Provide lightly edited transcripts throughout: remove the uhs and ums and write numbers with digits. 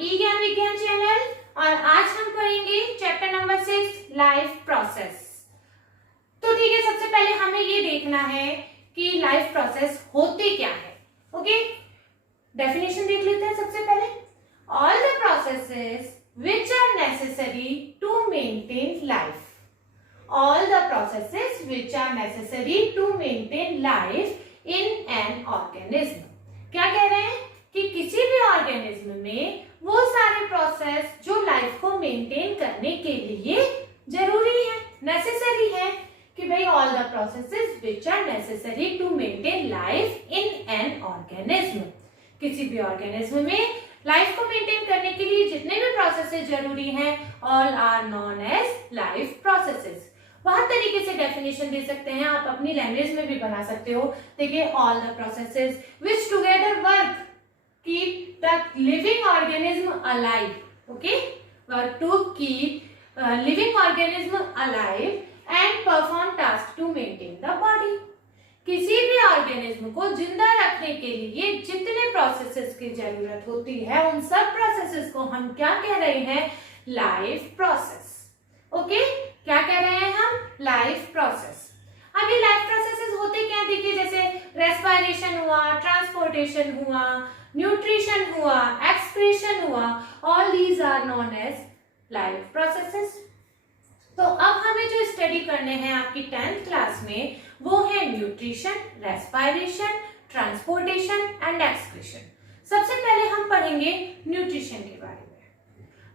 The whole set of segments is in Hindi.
ई ज्ञान विज्ञान चैनल और आज हम पढ़ेंगे चैप्टर नंबर 6 लाइफ प्रोसेस। तो ठीक है, सबसे पहले हमें ये देखना है कि लाइफ प्रोसेस होते क्या है। ओके, डेफिनेशन देख लेते हैं सबसे पहले। All the processes which are necessary to maintain life. All the processes which are necessary to maintain life in an organism. क्या कह रहे हैं कि किसी भी ऑर्गेनिज्म में वो सारे प्रोसेस जो लाइफ को मेंटेन करने के लिए जरूरी है, नेसेसरी है, कि भाई all the processes which are necessary to maintain life in an organism. किसी भी ऑर्गेनिज्म में लाइफ को मेंटेन करने के लिए जितने भी प्रोसेसेस जरूरी हैं, all are known as life processes. बहुत तरीके से डेफिनेशन दे सकते हैं, आप अपनी लैंग्वेज में भी बना सकते हो। देखिए, all the processes which together work keep the living organism alive. Okay, work to keep living organism alive and perform task to maintain the body. किसी भी ऑर्गेनिज्म को जिंदा रखने के लिए जितने प्रोसेसेस की जरूरत होती है, उन सब प्रोसेसेस को हम क्या कह रहे हैं? Life process. ओके, क्या कह रहे हैं हम? Life process. अब ये लाइफ प्रोसेसेस होते क्या? देखिए, जैसे रेस्पिरेशन हुआ, ट्रांसपोर्टेशन हुआ, न्यूट्रिशन हुआ, एक्सक्रीशन हुआ, all these are known as life processes. तो अब हमें जो स्टडी करने हैं आपकी 10th क्लास में, वो है nutrition, respiration, transportation and excretion. सबसे पहले हम पढ़ेंगे न्यूट्रिशन के बारे में।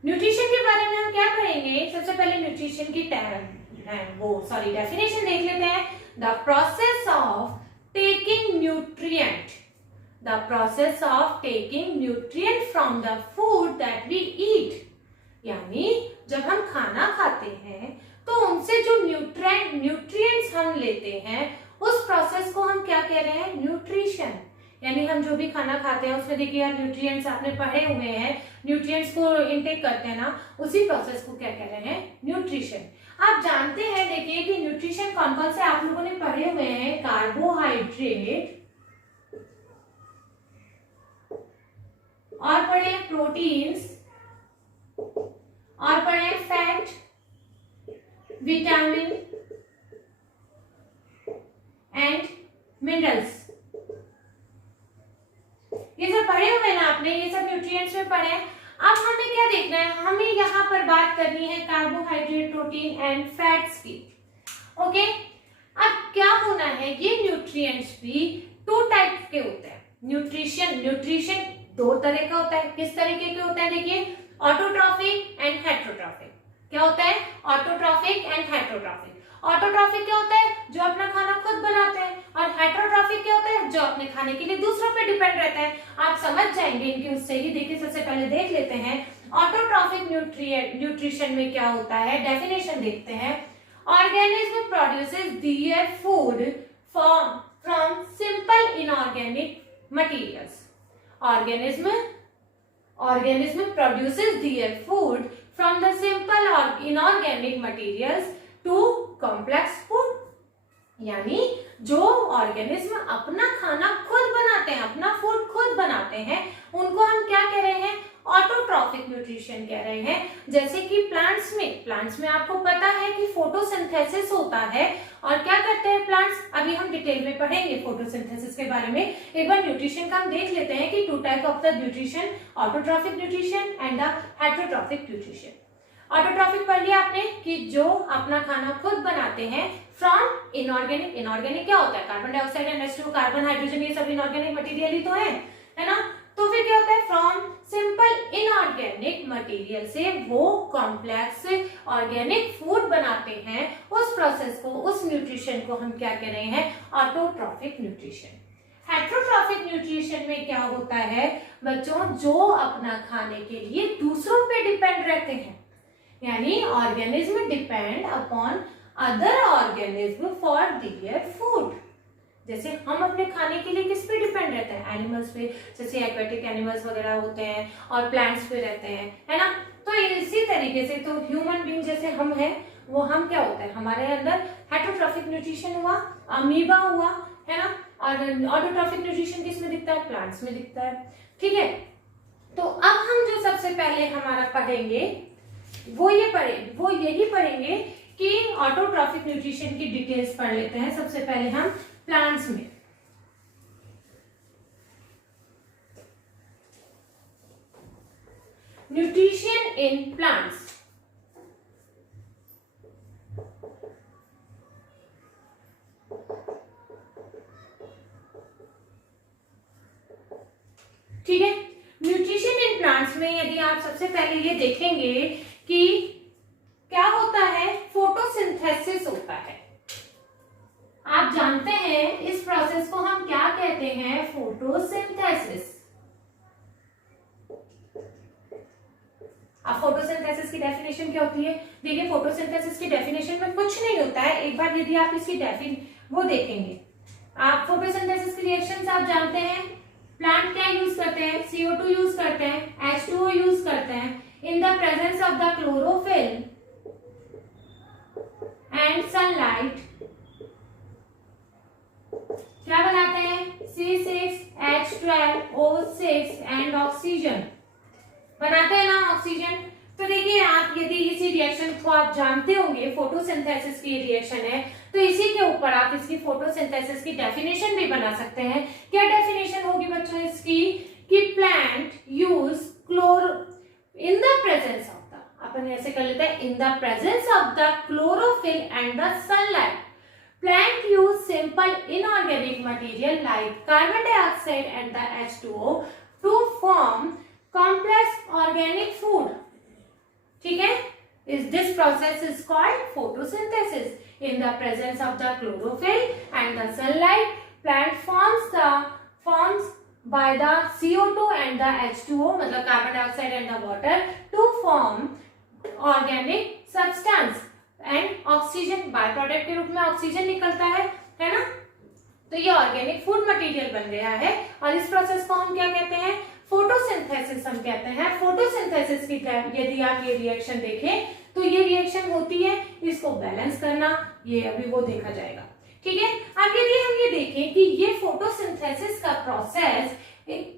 न्यूट्रिशन के बारे में हम क्या पढ़ेंगे? सबसे पहले न्यूट्रिशन की डेफिनेशन देख लेते हैं। The process of taking nutrient, the process of taking nutrient from the food that we eat. यानी जब हम खाना खाते हैं तो उनसे जो न्यूट्रिएंट्स हम लेते हैं, उस प्रोसेस को हम क्या कह रहे हैं? न्यूट्रिशन। यानी हम जो भी खाना खाते हैं उसमें देखिए यार, न्यूट्रिएंट्स आपने पढ़े हुए हैं, न्यूट्रिएंट्स को इनटेक करते हैं ना, उसी प्रोसेस को क्या कह रहे हैं? न्यूट्रिशन। आप जानते हैं, देखिए कि न्यूट्रिशन कौन कौन से आप लोगों ने पढ़े हुए हैं? कार्बोहाइड्रेट और पढ़े प्रोटीन्स और पढ़े फैट, विटामिन एंड मिनरल्स। ये सब पढ़े हुए ना आपने, ये सब न्यूट्रिएंट्स में पढ़े। अब हमें क्या देखना है? हमें यहाँ पर बात करनी है कार्बोहाइड्रेट, प्रोटीन एंड फैट्स की। ओके, अब क्या होना है? ये न्यूट्रिएंट्स भी 2 टाइप के होते हैं। न्यूट्रिशन 2 तरह का होता है। किस तरीके के होते हैं? देखिए, ऑटोट्रॉफिक एंड हेट्रोट्रॉफिक। क्या होता है? Autotrophic and heterotrophic. ऑटोट्रॉफिक क्या होता है? जो अपना खाना खुद बनाते हैं। और हेट्रोट्रॉफिक क्या होता है? जो अपने खाने के लिए दूसरों पे डिपेंड रहते हैं। आप समझ जाएंगे इनके उससे ही। देखिए, सबसे पहले देख लेते हैं ऑटोट्रॉफिक न्यूट्रिशन में क्या होता है। डेफिनेशन देखते हैं। Organism produces their food from simple inorganic materials. Organism produces their food from the simple or inorganic materials to complex food. यानी जो ऑर्गेनिज्म अपना खाना खुद बनाते हैं, अपना फूड खुद बनाते हैं, उनको हम क्या कह रहे हैं? ऑटोट्रॉफिक न्यूट्रिशन कह रहे हैं। जैसे कि प्लांट्स में आपको पता है कि फोटोसिंथेसिस होता है। और क्या करते हैं प्लांट्स? अभी हम डिटेल में पढ़ेंगे फोटोसिंथेसिस के बारे में। एक बार न्यूट्रिशन का हम देख लेते हैं कि 2 type of the nutrition, autotrophic nutrition and the heterotrophic nutrition. Autotrophic पढ़ लिया आपने कि जो अपना खाना खुद बनाते हैं फ्रॉम इनऑर्गेनिक। इनऑर्गेनिक क्या होता है? Carbon dioxide and H2, carbon, hydrogen, ये सब इनऑर्गेनिक मटेरियल ही तो है ना? तो फिर क्या होता है? फ्रॉम सिंपल इनऑर्गेनिक मटेरियल से वो कॉम्प्लेक्स ऑर्गेनिक फूड बनाते हैं। उस प्रोसेस को, उस न्यूट्रिशन को हम क्या कह रहे हैं? Autotrophic nutrition. हेट्रोट्रॉफिक न्यूट्रिशन में क्या होता है बच्चों? जो अपना खाने के लिए दूसरों पे डिपेंड रहते हैं। यानी organism depend upon other organism for their food. जैसे हम अपने खाने के लिए किस पे डिपेंड रहते हैं? एनिमल्स पे, जैसे एक्वेटिक एनिमल्स वगैरह होते हैं और प्लांट्स पे रहते हैं, है ना? तो इसी तरीके से तो ह्यूमन बीइंग जैसे हम हैं, वो हम क्या होता है? हमारे अंदर हेट्रोट्रॉफिक न्यूट्रिशन हुआ, अमीबा हुआ, है ना? और ऑटोट्रॉफिक न्यूट्रिशन किस में दिखता है? प्लांट्स में दिखता है। ठीक है, तो अब हम जो सबसे पहले हमारा पढ़ेंगे वो यही पढ़ेंगे कि ऑटोट्रॉफिक न्यूट्रिशन की डिटेल्स पढ़ लेते हैं। सबसे पहले हम प्लांट्स में न्यूट्रिशन इन प्लांट्स। ठीक है, न्यूट्रिशन इन प्लांट्स में यदि आप सबसे पहले ये देखेंगे कि क्या होता है, फोटोसिंथेसिस होता है। आप जानते हैं इस प्रोसेस को हम क्या कहते हैं, फोटोसिंथेसिस। अब फोटोसिंथेसिस की डेफिनेशन क्या होती है? देखिए, फोटोसिंथेसिस की डेफिनेशन में कुछ नहीं होता है। एक बार यदि आप इसकी वो देखेंगे, आप फोटोसिंथेसिस की रिएक्शंस आप जानते हैं। प्लांट क्या यूज करते हैं? CO2 यूज करते हैं, H2O यूज करते हैं in the presence of the chlorophyll and sunlight. क्या बनाते हैं? C6H12O6 एंड ऑक्सीजन बनाते हैं ना, ऑक्सीजन। तो देखिए, आप यदि इसी रिएक्शन को आप जानते होंगे, फोटोसिंथेसिस की रिएक्शन है, तो इसी के ऊपर आप इसकी फोटोसिंथेसिस की डेफिनेशन भी बना सकते हैं। क्या डेफिनेशन होगी बच्चों इसकी? कि plant use in the presence of the, अपन ऐसे कर लेते हैं, in the presence of the chlorophyll and the sunlight, plant use simple inorganic material like carbon dioxide and the H2O to form complex organic food. ठीक है, this process is called photosynthesis. In the presence of the chlorophyll and the sunlight, plant forms by the CO2 and the H2O, मतलब carbon dioxide and the water, to form organic substance and oxygen. byproduct के रूप में ऑक्सीजन निकलता है ना? तो ये ऑर्गेनिक फूड मटेरियल बन गया है और इस प्रोसेस को हम क्या कहते हैं? फोटोसिंथेसिस हम कहते हैं। फोटोसिंथेसिस की यदि आप ये रिएक्शन देखें तो ये रिएक्शन होती है, इसको बैलेंस करना, ये अभी वो देखा जाएगा। ठीक है, अब यदि हम ये देखें कि ये फोटोसिंथेसिस का प्रोसेस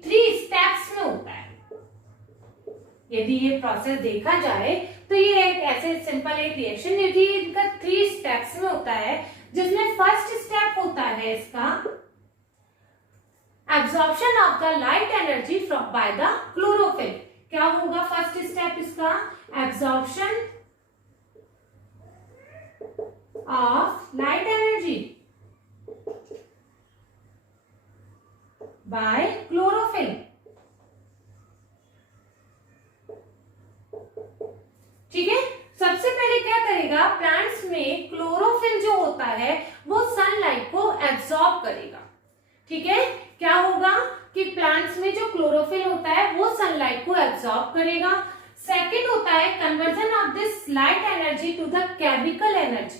3 स्टेप्स में होता है। यदि ये प्रोसेस देखा जाए तो ये एक ऐसे सिंपल एक रिएक्शन यदि इनका 3 स्टेप्स में होता है, जिसमें फर्स्ट स्टेप होता है इसका absorption of the light energy from by the chlorophyll. क्या होगा फर्स्ट स्टेप इसका? Absorption of light energy by chlorophyll. ठीक है, सबसे पहले क्या करेगा, प्लांट्स में क्लोरोफिल जो होता है वो सनलाइट को एब्जॉर्ब करेगा। ठीक है, क्या होगा कि प्लांट्स में जो क्लोरोफिल होता है वो सनलाइट को एब्जॉर्ब करेगा। सेकंड होता है conversion of this light energy to the chemical energy.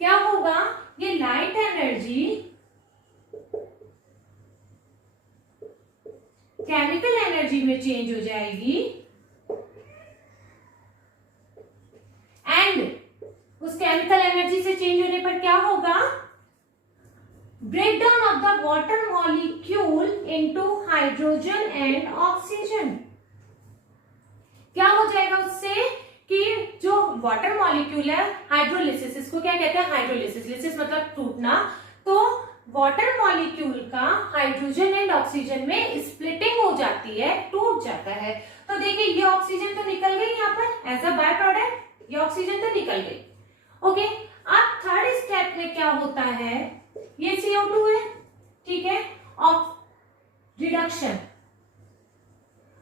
क्या होगा, ये लाइट एनर्जी केमिकल एनर्जी में चेंज हो जाएगी एंड उस केमिकल एनर्जी से चेंज होने पर क्या होगा, breakdown of the water molecule into hydrogen and oxygen। क्या हो जाएगा उससे कि जो वाटर मॉलिक्यूल है, हाइड्रोलिसिस, इसको क्या कहते हैं? हाइड्रोलिसिस। लिसिस मतलब टूटना। तो वाटर मॉलिक्यूल का हाइड्रोजन एंड ऑक्सीजन में स्प्लिटिंग हो जाती है, टूट जाता है। तो देखिए, ये ऑक्सीजन तो निकल गई यहाँ पर एज अ बाय प्रोडक्ट, ये ऑक्सीजन तो निकल गई। ओके, अब थर्ड स्टेप में क्या होता है, ये CO2 है, ठीक है,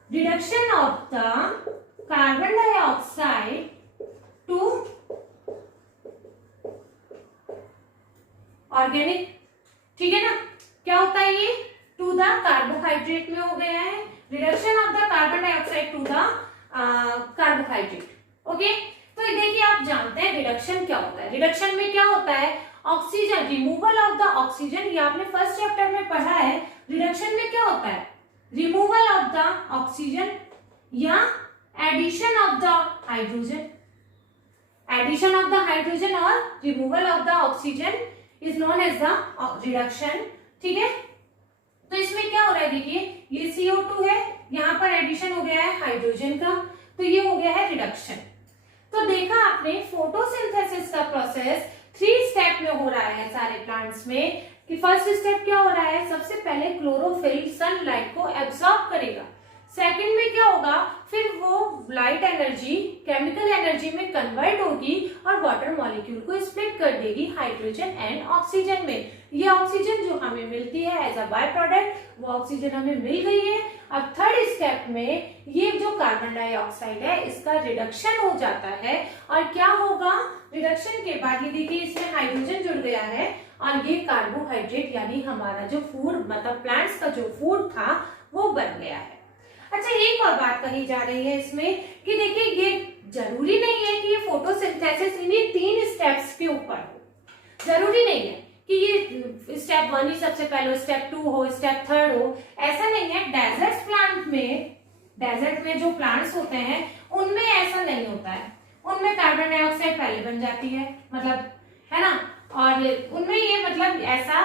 reduction of the carbon dioxide to organic. ठीक है ना, क्या होता है ये? टू द कार्बोहाइड्रेट में हो गया है, reduction of the carbon dioxide to the carbohydrate. Okay, तो देखिए, आप जानते हैं रिडक्शन क्या होता है। रिडक्शन में क्या होता है, oxygen, removal of the oxygen, ये आपने फर्स्ट चैप्टर में पढ़ा है। रिडक्शन में क्या होता है, रिमूवल ऑफ द ऑक्सीजन या addition of the hydrogen. Addition of the hydrogen और removal of the oxygen is known as the reduction. ठीक है, तो इसमें क्या हो रहा है, देखिए, ये CO2 है, यहाँ पर एडिशन ऑक्सीजन हो गया है हाइड्रोजन का, तो ये हो गया है रिडक्शन। तो देखा आपने फोटोसिंथेसिस का प्रोसेस 3 स्टेप में हो रहा है सारे प्लांट्स में। कि फर्स्ट स्टेप क्या हो रहा है, सबसे पहले क्लोरोफिल सनलाइट को एब्सॉर्ब करेगा। सेकंड में क्या होगा, फिर वो लाइट एनर्जी केमिकल एनर्जी में कन्वर्ट होगी और वाटर मॉलिक्यूल को स्प्लिट कर देगी हाइड्रोजन एंड ऑक्सीजन में। ये ऑक्सीजन जो हमें मिलती है एज अ बाय प्रोडक्ट, वो ऑक्सीजन हमें मिल गई है। अब थर्ड स्टेप में ये जो कार्बन डाइऑक्साइड है इसका रिडक्शन हो जाता है, और क्या होगा रिडक्शन के बाद, ये देखिए इसमें हाइड्रोजन जुड़ गया है और ये कार्बोहाइड्रेट यानी हमारा जो फूड मतलब प्लांट्स का जो फूड था वो बन गया है। अच्छा, एक और बात कही जा रही है इसमें कि देखिए ये जरूरी नहीं है कि ये फोटोसिंथेसिस इन्हीं 3 स्टेप्स के ऊपर हो। जरूरी नहीं है कि ये स्टेप 1 ही सबसे पहले हो, स्टेप 2 हो, स्टेप 3 हो, ऐसा नहीं है। डेजर्ट में जो प्लांट्स होते हैं उनमें ऐसा नहीं होता है। उनमें कार्बन डाइऑक्साइड पहले बन जाती है, मतलब है ना, और उनमें ये मतलब ऐसा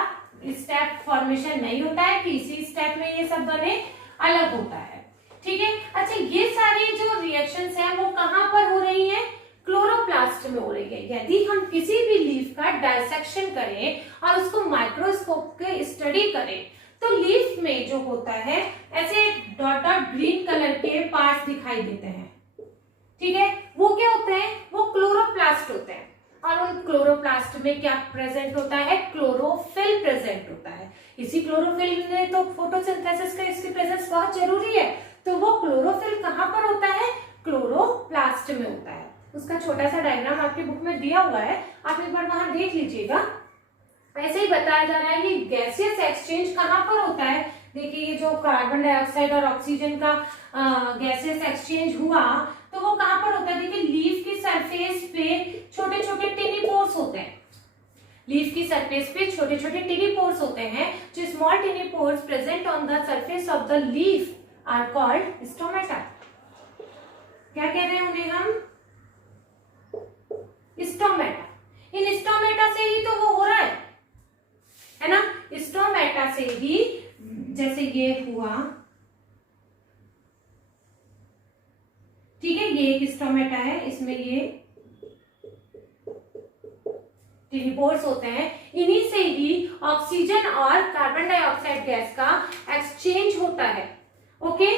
स्टेप फॉर्मेशन नहीं होता है कि इसी स्टेप में ये सब बने, अलग होता है। ठीक है। अच्छा, ये सारी जो रिएक्शंस हैं वो कहां पर हो रही हैं, क्लोरोप्लास्ट में हो रही है। यदि हम किसी भी लीफ का डायसेक्शन करें और उसको माइक्रोस्कोप के स्टडी करें तो लीफ में जो होता है ऐसे डॉट डॉट ग्रीन कलर के पार्ट्स दिखाई देते हैं। ठीक है, वो क्या होते हैं, वो क्लोरोप्लास्ट होते हैं। और उन क्लोरोप्लास्ट में क्या प्रेजेंट होता है, क्लोरोफिल प्रेजेंट होता है। इसी क्लोरोफिल ने तो फोटोसिंथेसिस का इसकी प्रेजेंस बहुत जरूरी है। तो वो क्लोरोफिल कहां पर होता है, क्लोरोप्लास्ट में होता है। उसका छोटा सा डायग्राम आपकी बुक में दिया हुआ है, आप एक बार वहां देख लीजिएगा। ऐसे ही बताया जा रहा है कि गैसियस एक्सचेंज कहां पर होता है। देखिए ये जो कार्बन डाइऑक्साइड और ऑक्सीजन का गैसियस एक्सचेंज हुआ तो वो कहां पर होता है, देखिए लीफ की सरफेस पे छोटे छोटे टिनी पोर्स होते हैं। लीफ की सरफेस पे छोटे छोटे टिनी पोर्स होते हैं। जो small tiny pores present on the surface of the leaf are called stomata. क्या कह रहे हैं उन्हें हम, स्टोमेटा। इन स्टोमेटा से ही तो वो हो रहा है ना, स्टोमेटा से ही, जैसे ये हुआ, ठीक है, ये एक स्टोमेटा है, इसमें ये टिनिपोर्स होते हैं। इन्हीं से ही ऑक्सीजन और कार्बन डाइऑक्साइड गैस का एक्सचेंज होता है। ओके,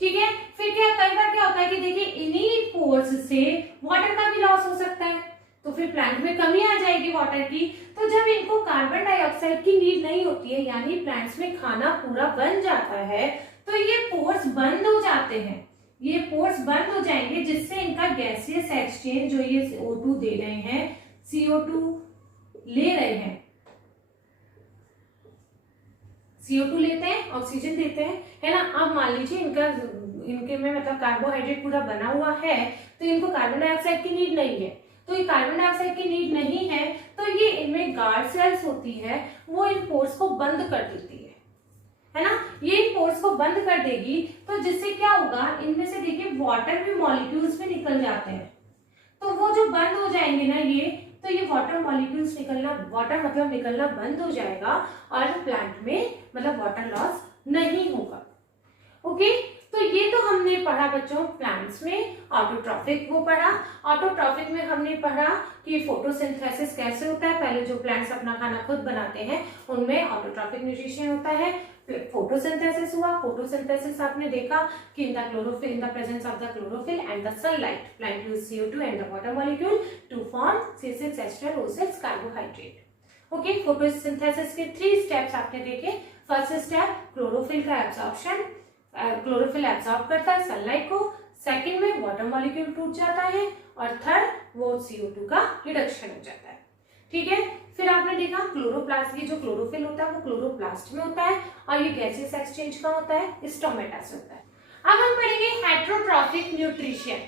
ठीक है। फिर क्या कई बार क्या होता है कि देखिए इन्हीं पोर्स से वाटर का भी लॉस हो सकता है, तो फिर प्लांट में कमी आ जाएगी वाटर की। तो जब इनको कार्बन डाइऑक्साइड की नीड नहीं होती है, यानी प्लांट्स में खाना पूरा बन जाता है, तो ये पोर्स बंद हो जाते हैं। ये पोर्स बंद हो जाएंगे जिससे इनका गैसियस एक्सचेंज, जो ये O2 दे रहे हैं, CO2 ले रहे हैं, CO2 लेते हैं, ऑक्सीजन देते हैं, है ना। अब मान लीजिए इनके में मतलब कार्बोहाइड्रेट पूरा बना हुआ है, तो इनको कार्बन डाइऑक्साइड की नीड नहीं है। तो ये कार्बन डाइऑक्साइड की नीड नहीं है तो ये इनमें गार्ड सेल्स होती है, वो इन पोर्स को बंद कर देती है ना। ये इन पोर्स को बंद कर देगी, तो जिससे क्या होगा, इनमें से देखिए वाटर भी मॉलिक्यूल्स में निकल जाते हैं। तो वो जो बंद हो जाएंगे ना तो ये वाटर मॉलिक्यूल्स निकलना बंद हो जाएगा और प्लांट में मतलब वाटर लॉस नहीं होगा। ओके, तो ये तो हमने पढ़ा बच्चों प्लांट्स में ऑटोट्रॉफिक वो पढ़ा। ऑटोट्रॉफिक में हमने पढ़ा कि फोटोसिंथेसिस कैसे होता है। पहले जो प्लांट्स अपना खाना खुद बनाते हैं उनमें ऑटोट्रॉफिक न्यूट्रिशन होता है। फोटोसिंथेसिस हुआ, फोटोसिंथेसिस आपने देखा कि in the presence of the chlorophyll and the sunlight plant use CO2 and the water molecule to form C6H12O6 carbohydrate. Okay, photosynthesis के 3 स्टेप्स आपने देखे। फर्स्ट स्टेप क्लोरोफिल का एब्जॉर्प्शन, क्लोरोफिल एब्जॉर्ब करता है सनलाइट को। सेकंड में वाटर मॉलिक्यूल टूट जाता है और थर्ड वो CO2 का रिडक्शन हो जाता है। ठीक है, फिर आपने देखा क्लोरोप्लास्ट की जो क्लोरोफिल होता है वो क्लोरोप्लास्ट में होता है और ये गैसियस एक्सचेंज का होता है, स्टोमेटा से होता है। अब हम पढ़ेंगे हेट्रोट्रॉफिक न्यूट्रिशन।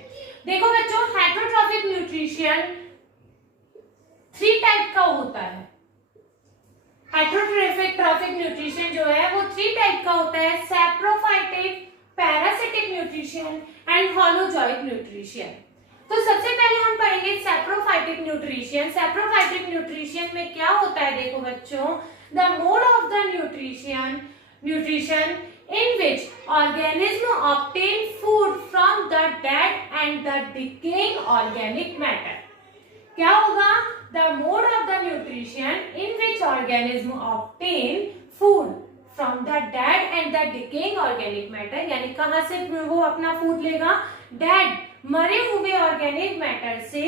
देखो बच्चों, हेट्रोट्रॉफिक न्यूट्रिशन 3 टाइप का होता है। हेट्रोट्रॉफिक न्यूट्रिशन जो है वो 3 टाइप का होता है, saprophytic, parasitic nutrition and holozoic nutrition. तो सबसे पहले हम पढ़ेंगे सैप्रोफाइटिक न्यूट्रिशन। सैप्रोफाइटिक न्यूट्रिशन में क्या होता है, देखो बच्चों, the mode of the nutrition in which organism obtain food from the dead and the decaying organic matter. क्या होगा? The mode of the nutrition in which organism obtain food from the dead and the decaying organic matter, यानी कहाँ से वो अपना फूड लेगा? Dead, मरे हुए ऑर्गेनिक मैटर से,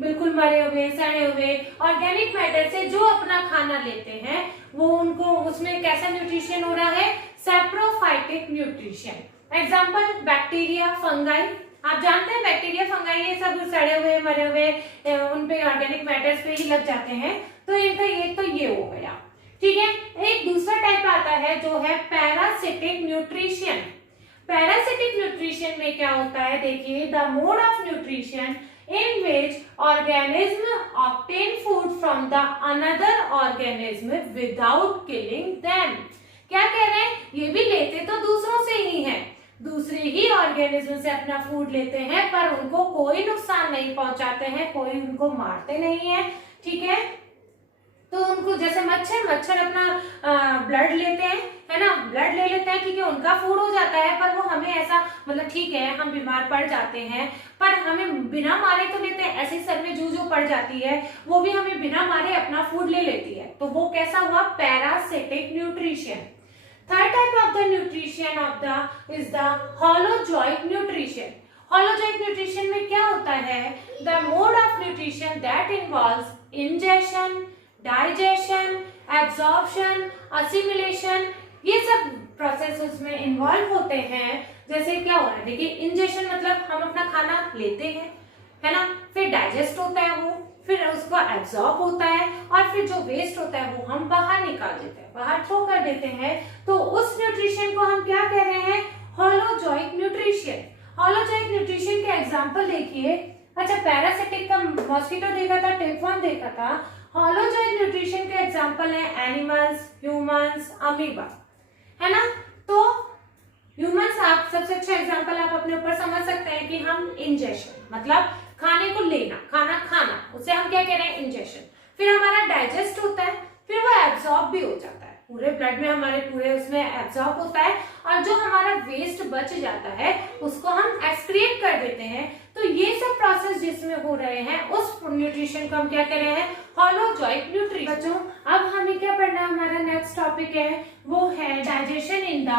बिल्कुल मरे हुए सड़े हुए ऑर्गेनिक मैटर से जो अपना खाना लेते हैं वो उनको उसमें कैसा न्यूट्रिशन हो रहा है? Saprophytic nutrition. Example bacteria, fungi. आप जानते हैं बैक्टीरिया, फंगाई ये सब सड़े हुए मरे हुए उनपे ऑर्गेनिक मैटर्स पे ही लग जाते हैं, तो इनका ये तो ये हो गया। ठीक है, एक दूसरा टाइप आता है जो है पैरासिटिक न्यूट्रिशन। पैरासिटिक न्यूट्रिशन में क्या होता है? देखिए, the mode of nutrition in which organism obtain food from the another organism without killing them। क्या कह रहे हैं? ये भी लेते तो दूसरों से ही हैं, दूसरे ही ऑर्गेनिज्म से अपना फूड लेते हैं, पर उनको कोई नुकसान नहीं पहुंचाते हैं, कोई उनको मारते नहीं है। ठीक है, तो उनको जैसे मच्छर अपना ब्लड लेते हैं, है ना, ब्लड ले लेते हैं, ठीक है, उनका फूड हो जाता है, पर वो हमें ऐसा मतलब ठीक है हम बीमार पड़ जाते हैं पर हमें बिना मारे तो लेते हैं, ऐसे सर में जू पड़ जाती है वो भी हमें बिना मारे अपना फूड ले लेती है, तो वो कैसा हुआ? Parasitic nutrition. Third type of the nutrition of the is the holozoic nutrition. Holozoic nutrition में क्या होता है? The mode of nutrition that involves ingestion, digestion, absorption, assimilation, ये सब प्रोसेस उसमें इन्वॉल्व होते हैं। जैसे क्या हो रहा है? देखिए, इंजेशन मतलब हम अपना खाना लेते हैं, है ना, फिर डाइजेस्ट होता है वो, फिर उसको एब्जॉर्ब होता है और फिर जो वेस्ट होता है वो हम बाहर निकाल देते हैं, बाहर थ्रो कर देते हैं। तो उस न्यूट्रिशन को हम क्या कह रहे हैं? Holozoic nutrition. होलोजोइक न्यूट्रिशन के एग्जांपल देखिए। अच्छा, पैरासिटिक का मॉस्किटो देखा था, टेपवर्म देखा था। होलोजोइक न्यूट्रिशन के एग्जांपल है एनिमल्स, ह्यूमंस, अमीबा, है ना। तो ह्यूमंस आप सबसे अच्छा एग्जांपल आप अपने ऊपर समझ सकते हैं कि हम इंजेशन मतलब खाने को लेना, खाना खाना, उसे हम क्या कह रहे हैं? इंजेशन। फिर हमारा डाइजेस्ट होता है, फिर वो एब्जॉर्ब भी हो जाता है, पूरे ब्लड में हमारे पूरे उसमें एब्जॉर्ब होता है और जो हमारा वेस्ट बच जाता है उसको हम एक्सक्रीट कर देते हैं। तो ये सब प्रोसेस जिसमें हो रहे हैं उस न्यूट्रिशन को हम क्या कह रहे हैं? Holozoic nutrition. बच्चों, अब हमें क्या पढ़ना है? हमारा नेक्स्ट टॉपिक है वो है digestion in the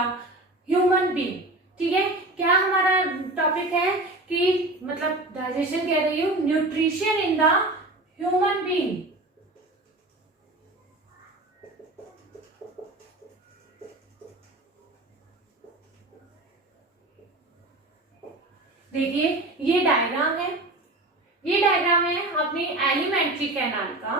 human being. ठीक है, क्या हमारा टॉपिक है कि मतलब डाइजेशन कह रही हूँ, nutrition in the human being. देखिए, ये डायग्राम है, ये डायग्राम है अपनी एलिमेंट्री कैनाल का।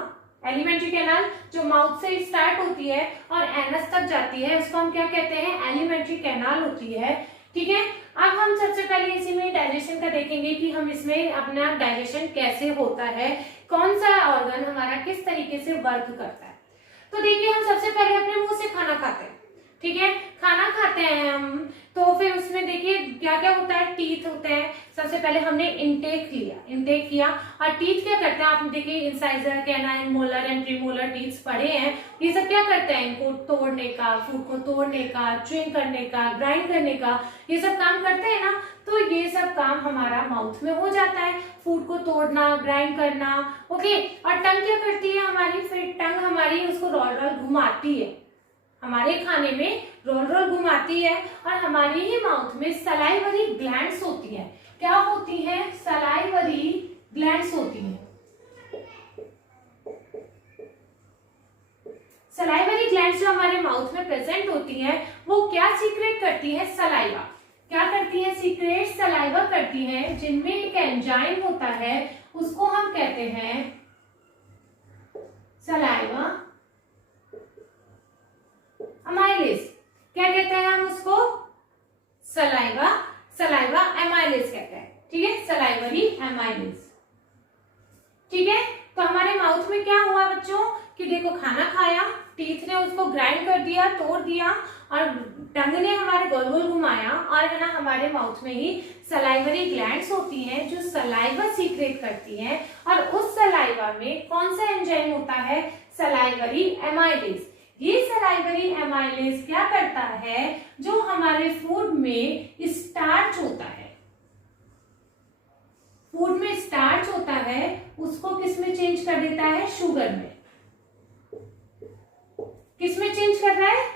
एलिमेंट्री कैनाल जो माउथ से स्टार्ट होती है और एनस तक जाती है उसको हम क्या कहते हैं? एलिमेंट्री कैनाल होती है। ठीक है, अब हम सबसे पहले इसी में डाइजेशन का देखेंगे कि हम इसमें अपना डाइजेशन कैसे होता है, कौन सा ऑर्गन हमारा किस तरीके से वर्क करता है। तो देखिए, हम सबसे पहले अपने मुंह से खाना खाते हैं। ठीक है, खाना खाते हैं हम, तो फिर उसमें देखिए क्या क्या होता है? टीथ होते हैं। सबसे पहले हमने इंटेक किया और टीथ क्या करते हैं? आप देखिए, incisor, canine, molar and premolar teeth पढ़े हैं। ये सब क्या करते हैं? इनको तोड़ने का, फूड को तोड़ने का, च्युइंग करने का, ग्राइंड करने का, ये सब काम करते हैं ना। तो ये सब काम हमारा माउथ में हो जाता है, फूड को तोड़ना, ग्राइंड करना। ओके, और टंग क्या करती है हमारी? फिर टंग हमारी उसको रोल रोल घुमाती है, हमारे खाने में रोल रोल घुमाती है और हमारे ही माउथ में सलाइवरी ग्लैंड्स होती है। क्या होती है? सलाइवरी ग्लैंड्स होती है। सलाइवरी ग्लैंड्स जो हमारे माउथ में प्रेजेंट होती है वो क्या सीक्रेट करती है? सलाइवा। क्या करती है? सीक्रेट सलाइवा करती है, जिनमें एक एंजाइम होता है उसको हम कहते हैं सलाइवा एमाइलेज। क्या कहते हैं हम उसको? सलाइवा एमाइलेज कहते हैं। ठीक है, सलाइवरी एमाइलेज। ठीक है, तो हमारे माउथ में क्या हुआ बच्चों कि देखो, खाना खाया, टीथ ने उसको ग्राइंड कर दिया, तोड़ दिया और टंग ने हमारे गोल गोल घुमाया और है ना, हमारे माउथ में ही सलाइवरी ग्लैंड्स होती हैं जो सलाइवा सीक्रेट करती हैं और उस सलाइवा में कौन सा एंजाइम होता है? Salivary amylase. ये सलाइवरी एमाइलेज क्या करता है, जो हमारे फूड में स्टार्च होता है, फूड में स्टार्च होता है, उसको किस में चेंज कर देता है, शुगर में। किस में चेंज कर रहा है,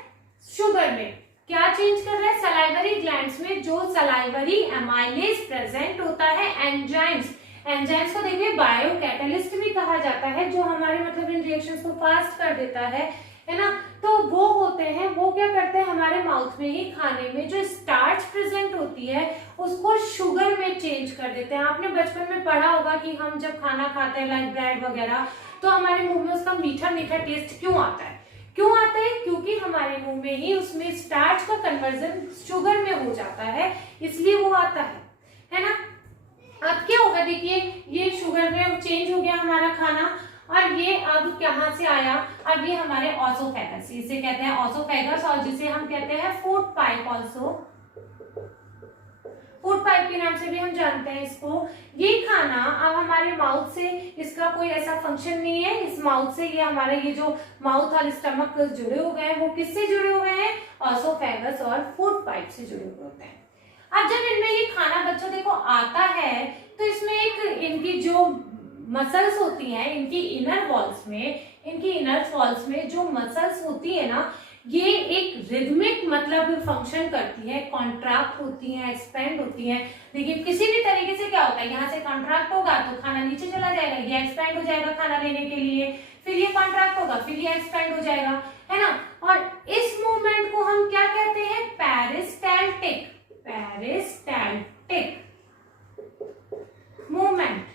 शुगर में। क्या चेंज कर रहा है, सलाइवरी ग्लैंड्स में जो सलाइवरी एमाइलेज प्रेजेंट होता है, एंजाइम्स, एंजाइम्स को देखिए बायो कैटलिस्ट भी कहा जाता है, जो हमारे मतलब इन रिएक्शंस को फास्ट कर देता है ना। तो वो होते हैं, वो क्या करते हैं, हमारे माउथ में ही खाने में जो स्टार्च प्रेजेंट होती है उसको शुगर में चेंज कर देते हैं। आपने बचपन में पढ़ा होगा कि हम जब खाना खाते हैं लाइक ब्रेड वगैरह, तो हमारे मुंह में उसका मीठा मीठा टेस्ट क्यों आता है, क्यों आता है, क्योंकि हमारे मुंह में ही उसमें स्टार्च का कन्वर्जन शुगर में हो जाता है, इसलिए वो आता है ना। अब क्या होगा, देखिए ये शुगर में चेंज हो गया हमारा खाना, और ये अब कहां से आया, अब ये हमारे ऑसोफेगस, इसे कहते हैं ऑसोफेगस, और जिसे हम कहते हैं food pipe, also food pipe के नाम से भी हम जानते हैं इसको। ये खाना अब हमारे माउथ से, इसका कोई ऐसा फंक्शन नहीं है, इस माउथ से ये हमारे ये जो माउथ और स्टमक जुड़े हो गए हैं, वो किससे जुड़े हुए हैं, ऑसोफेगस और फूड पाइप से जुड़े हुए होते हैं। अब जब इनमें ये खाना बच्चों देखो आता है, तो इसमें एक इनकी जो मसल्स होती हैं, इनकी इनर वॉल्स में जो मसल्स होती है ना, ये एक रिदमिक मतलब फंक्शन करती है, कॉन्ट्रैक्ट होती है, एक्सपेंड होती है। देखिए किसी भी तरीके से क्या होता है, यहाँ से कॉन्ट्रैक्ट होगा तो खाना नीचे चला जाएगा, ये एक्सपेंड हो जाएगा खाना लेने के लिए, फिर ये कॉन्ट्रैक्ट होगा, फिर ये एक्सपेंड हो जाएगा, है ना। और इस मूवमेंट को हम क्या कहते हैं, पेरिस्टाल्टिक मूवमेंट।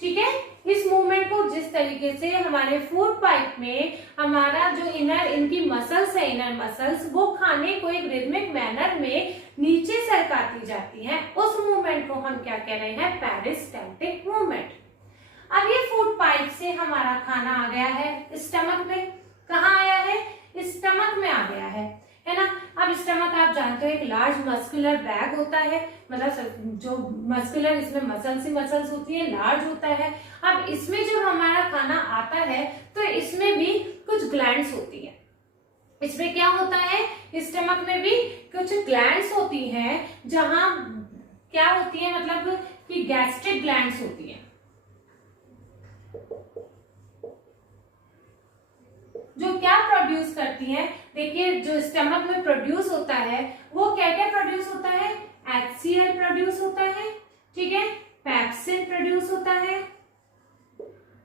ठीक है, इस मूवमेंट को जिस तरीके से हमारे फूड पाइप में हमारा जो इनकी मसल्स है, इनर मसल्स, वो खाने को एक रिदमिक मैनर में नीचे सरकाती जाती हैं, उस मूवमेंट को हम क्या कह रहे हैं, पेरिस्टाल्टिक मूवमेंट। अब ये फूड पाइप से हमारा खाना आ गया है स्टमक में, कहाँ आया है, स्टमक में आ गया है ना। अब स्टमक आप जानते हो एक लार्ज मस्कुलर बैग होता है, मतलब जो मस्कुलर, इसमें मसल्स ही मसल्स होती है, लार्ज होता है। अब इसमें जब हमारा खाना आता है तो इसमें भी कुछ ग्लैंड्स होती है, इसमें क्या होता है, स्टमक में भी कुछ ग्लैंड्स होती हैं, जहां क्या होती है, मतलब कि गैस्ट्रिक ग्लैंड्स होती है, जो क्या प्रोड्यूस करती हैं। देखिए जो स्टमक में प्रोड्यूस होता है वो क्या क्या प्रोड्यूस होता है, HCl प्रोड्यूस होता है, ठीक है, पैप्सिन प्रोड्यूस होता है,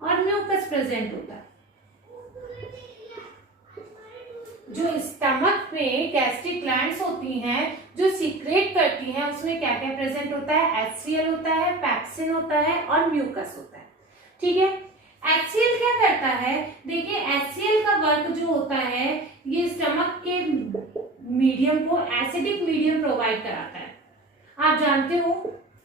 और म्यूकस प्रेजेंट होता है। जो स्टमक में गैस्ट्रिक ग्लैंड्स होती हैं जो सीक्रेट करती हैं, उसमें क्या क्या प्रेजेंट होता है, HCl होता है, पैप्सिन होता है और म्यूकस होता है। ठीक है, HCl क्या करता है, देखिए HCl का वर्क जो होता है, ये स्टमक के मीडियम को एसिडिक मीडियम प्रोवाइड कराता है। आप जानते हो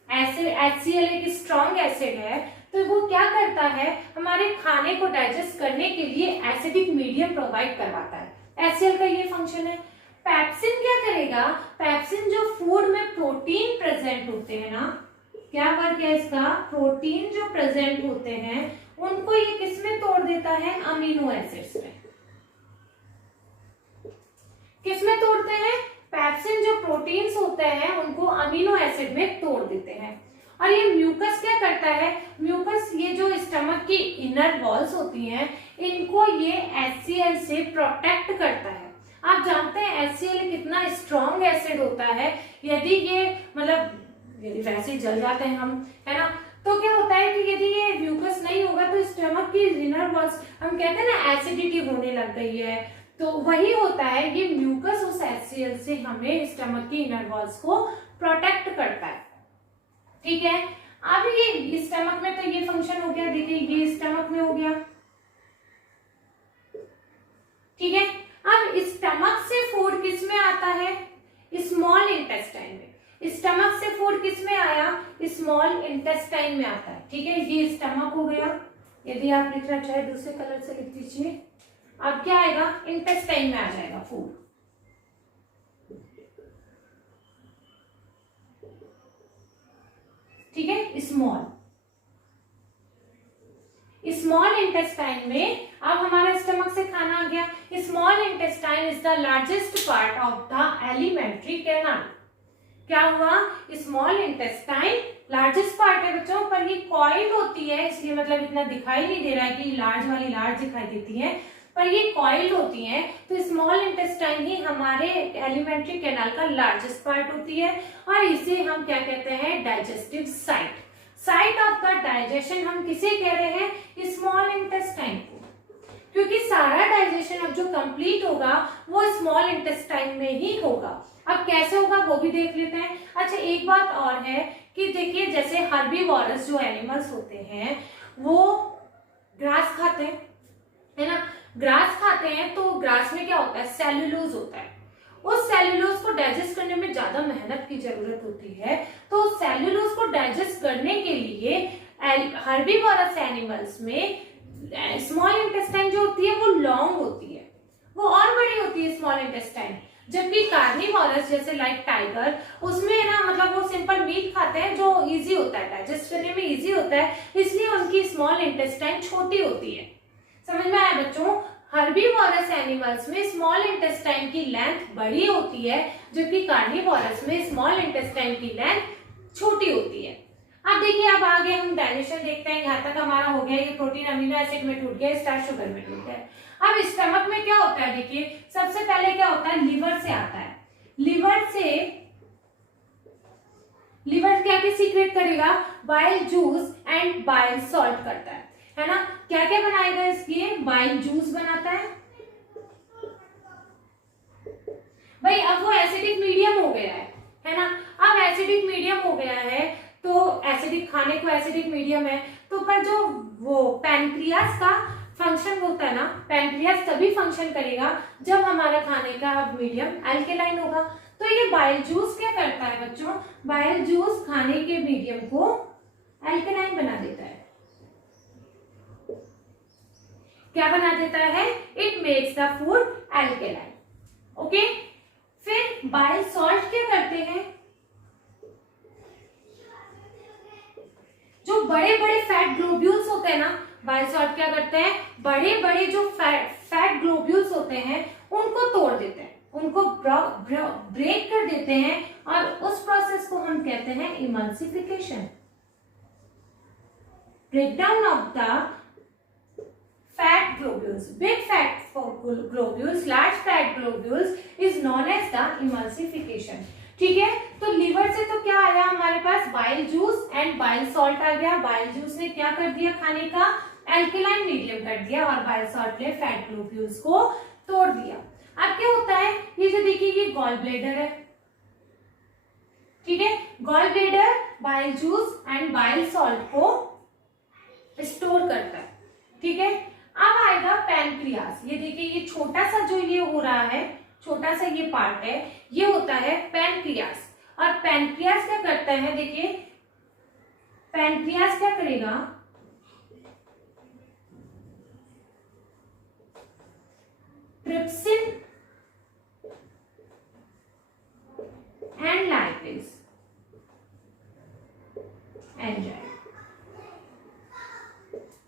HCl एक स्ट्रॉन्ग एसिड है, तो वो क्या करता है, हमारे खाने को डाइजेस्ट करने के लिए एसिडिक मीडियम प्रोवाइड करवाता है। HCl का ये फंक्शन है। पैप्सिन क्या करेगा, पैप्सिन जो फूड में प्रोटीन प्रेजेंट होते हैं ना, क्या वर्क है इसका, प्रोटीन जो प्रेजेंट होते हैं उनको ये किसमें तोड़ देता है, अमीनो एसिड्स में। किसमें तोड़ते हैं, पैप्सिन जो प्रोटीन्स होते हैं उनको अमीनो एसिड में तोड़ देते हैं। और ये म्यूकस क्या करता है, म्यूकस ये जो स्टमक की इनर वॉल्स होती हैं इनको ये HCl से प्रोटेक्ट करता है। आप जानते हैं HCl कितना स्ट्रॉन्ग एसिड होता है, यदि ये मतलब यदि वैसे जल जाते हैं हम, है ना, तो क्या होता है कि यदि ये म्यूकस नहीं होगा तो स्टमक की इनर वॉल्स, हम कहते हैं ना एसिडिटी होने लग गई है, तो वही होता है, ये म्यूकस उस HCl से हमें स्टमक की इनर वॉल्स को प्रोटेक्ट करता है। ठीक है, अब ये स्टमक में तो ये फंक्शन हो गया, देखिए ये स्टमक में हो गया। ठीक है, अब स्टमक से फूड किस में आता है, स्मॉल इंटेस्टाइन में। स्टमक से फूड किस में आया, स्मॉल इंटेस्टाइन में आता है। ठीक है, ये स्टमक हो गया, यदि आप लिखना चाहे दूसरे कलर से लिख दीजिए। अब क्या आएगा, इंटेस्टाइन में आ जाएगा फूड। ठीक है, स्मॉल स्मॉल इंटेस्टाइन में अब हमारा स्टमक से खाना आ गया। Small intestine is the largest part of the alimentary canal. क्या हुआ, स्मॉल इंटेस्टाइन लार्जेस्ट पार्ट है बच्चों, पर ये कॉइल्ड होती है, इसलिए मतलब इतना दिखाई नहीं दे रहा है कि लार्ज वाली लार्ज दिखाई देती है, पर ये कॉइल्ड होती है। तो स्मॉल इंटेस्टाइन ही हमारे एलिमेंट्री कैनाल का लार्जेस्ट पार्ट होती है और इसे हम क्या कहते हैं, digestive site. Site of the digestion हम किसे कह रहे हैं, स्मॉल इंटेस्टाइन को, क्योंकि सारा डाइजेशन अब जो कंप्लीट होगा वो स्मॉल इंटेस्टाइन में ही होगा। अब कैसे होगा वो भी देख लेते हैं। अच्छा, एक बात और है कि देखिए, जैसे हर्बीवोरस जो एनिमल्स होते हैं वो ग्रास खाते हैं, है ना, ग्रास खाते हैं, तो ग्रास में क्या होता है, सेल्यूलोज होता है। उस सेल्यूलोज को डाइजेस्ट करने में ज्यादा मेहनत की जरूरत होती है, तो सेल्यूलोज को डाइजेस्ट करने के लिए हर्बीवोरस एनिमल्स में स्मॉल इंटेस्टाइन जो होती है वो लॉन्ग होती है, वो और बड़ी होती है स्मॉल इंटेस्टाइन। जबकि कार्निवोरस जैसे लाइक टाइगर, उसमें ना मतलब वो सिंपल मीट खाते हैं जो इजी होता है, डाइजेस्ट करने में इजी होता है, इसलिए उनकी स्मॉल इंटेस्टाइन छोटी होती है। समझ में आया बच्चों, हर्बीवोरस एनिमल्स में स्मॉल इंटेस्टाइन की लेंथ बड़ी होती है, जबकि कार्निवोरस में स्मॉल इंटेस्टाइन की लेंथ छोटी होती है। अब देखिए, अब आगे हम डाइजेशन देखते हैं। यहाँ तक हमारा हो गया, ये प्रोटीन अमीनो एसिड में टूट गया, स्टार्च शुगर में टूट गया। अब स्टमक में क्या होता है, देखिए सबसे पहले क्या होता है, लिवर से आता है। लिवर क्या क्या सीक्रेट करेगा, bile juice and bile salt करता है ना। क्या क्या बनाएगा इसके, बाइल जूस बनाता है भाई। अब वो एसिडिक मीडियम हो गया है ना। अब एसिडिक मीडियम हो गया है तो एसिडिक खाने को एसिडिक मीडियम है, तो पर जो वो पैनक्रियास का फंक्शन होता है ना, पैनक्रियास तभी फंक्शन करेगा जब हमारा खाने का मीडियम अल्केलाइन होगा। तो ये बाइल जूस क्या करता है बच्चों, बाइल जूस खाने के मीडियम को अल्केलाइन बना देता है। क्या बना देता है, it makes the food alkaline. Okay, फिर बाइल सॉल्ट क्या करते हैं, जो बड़े बड़े फैट ग्लोब्यूल्स होते हैं ना, बाइल सॉल्ट क्या करते हैं, बड़े बड़े जो फैट ग्लोब्यूल्स होते हैं उनको तोड़ देते हैं, उनको ब्रेक कर देते हैं, और उस प्रोसेस को हम कहते हैं emulsification. Breakdown of the fat globules, big fat globules, large fat globules is known as the emulsification। ठीक है, तो लिवर से तो क्या आया हमारे पास, bile juice and bile salt आ गया। बाइल जूस ने क्या कर दिया, खाने का अल्केलाइन मीडियम कर दिया, और बाइल सॉल्ट ने फैट ग्लोब्यूल्स को तोड़ दिया। अब क्या होता है, ये जो देखिए ये गॉल ब्लेडर है, ठीक है, gall bladder bile juice and bile salt को स्टोर करता है। ठीक है, अब आएगा पैनक्रियास। ये देखिए, ये छोटा सा जो ये हो रहा है, छोटा सा ये पार्ट है, ये होता है पैनक्रियास। और पैनक्रियास क्या करता है, देखिए पैनक्रियास क्या करेगा, trypsin and lipase enzyme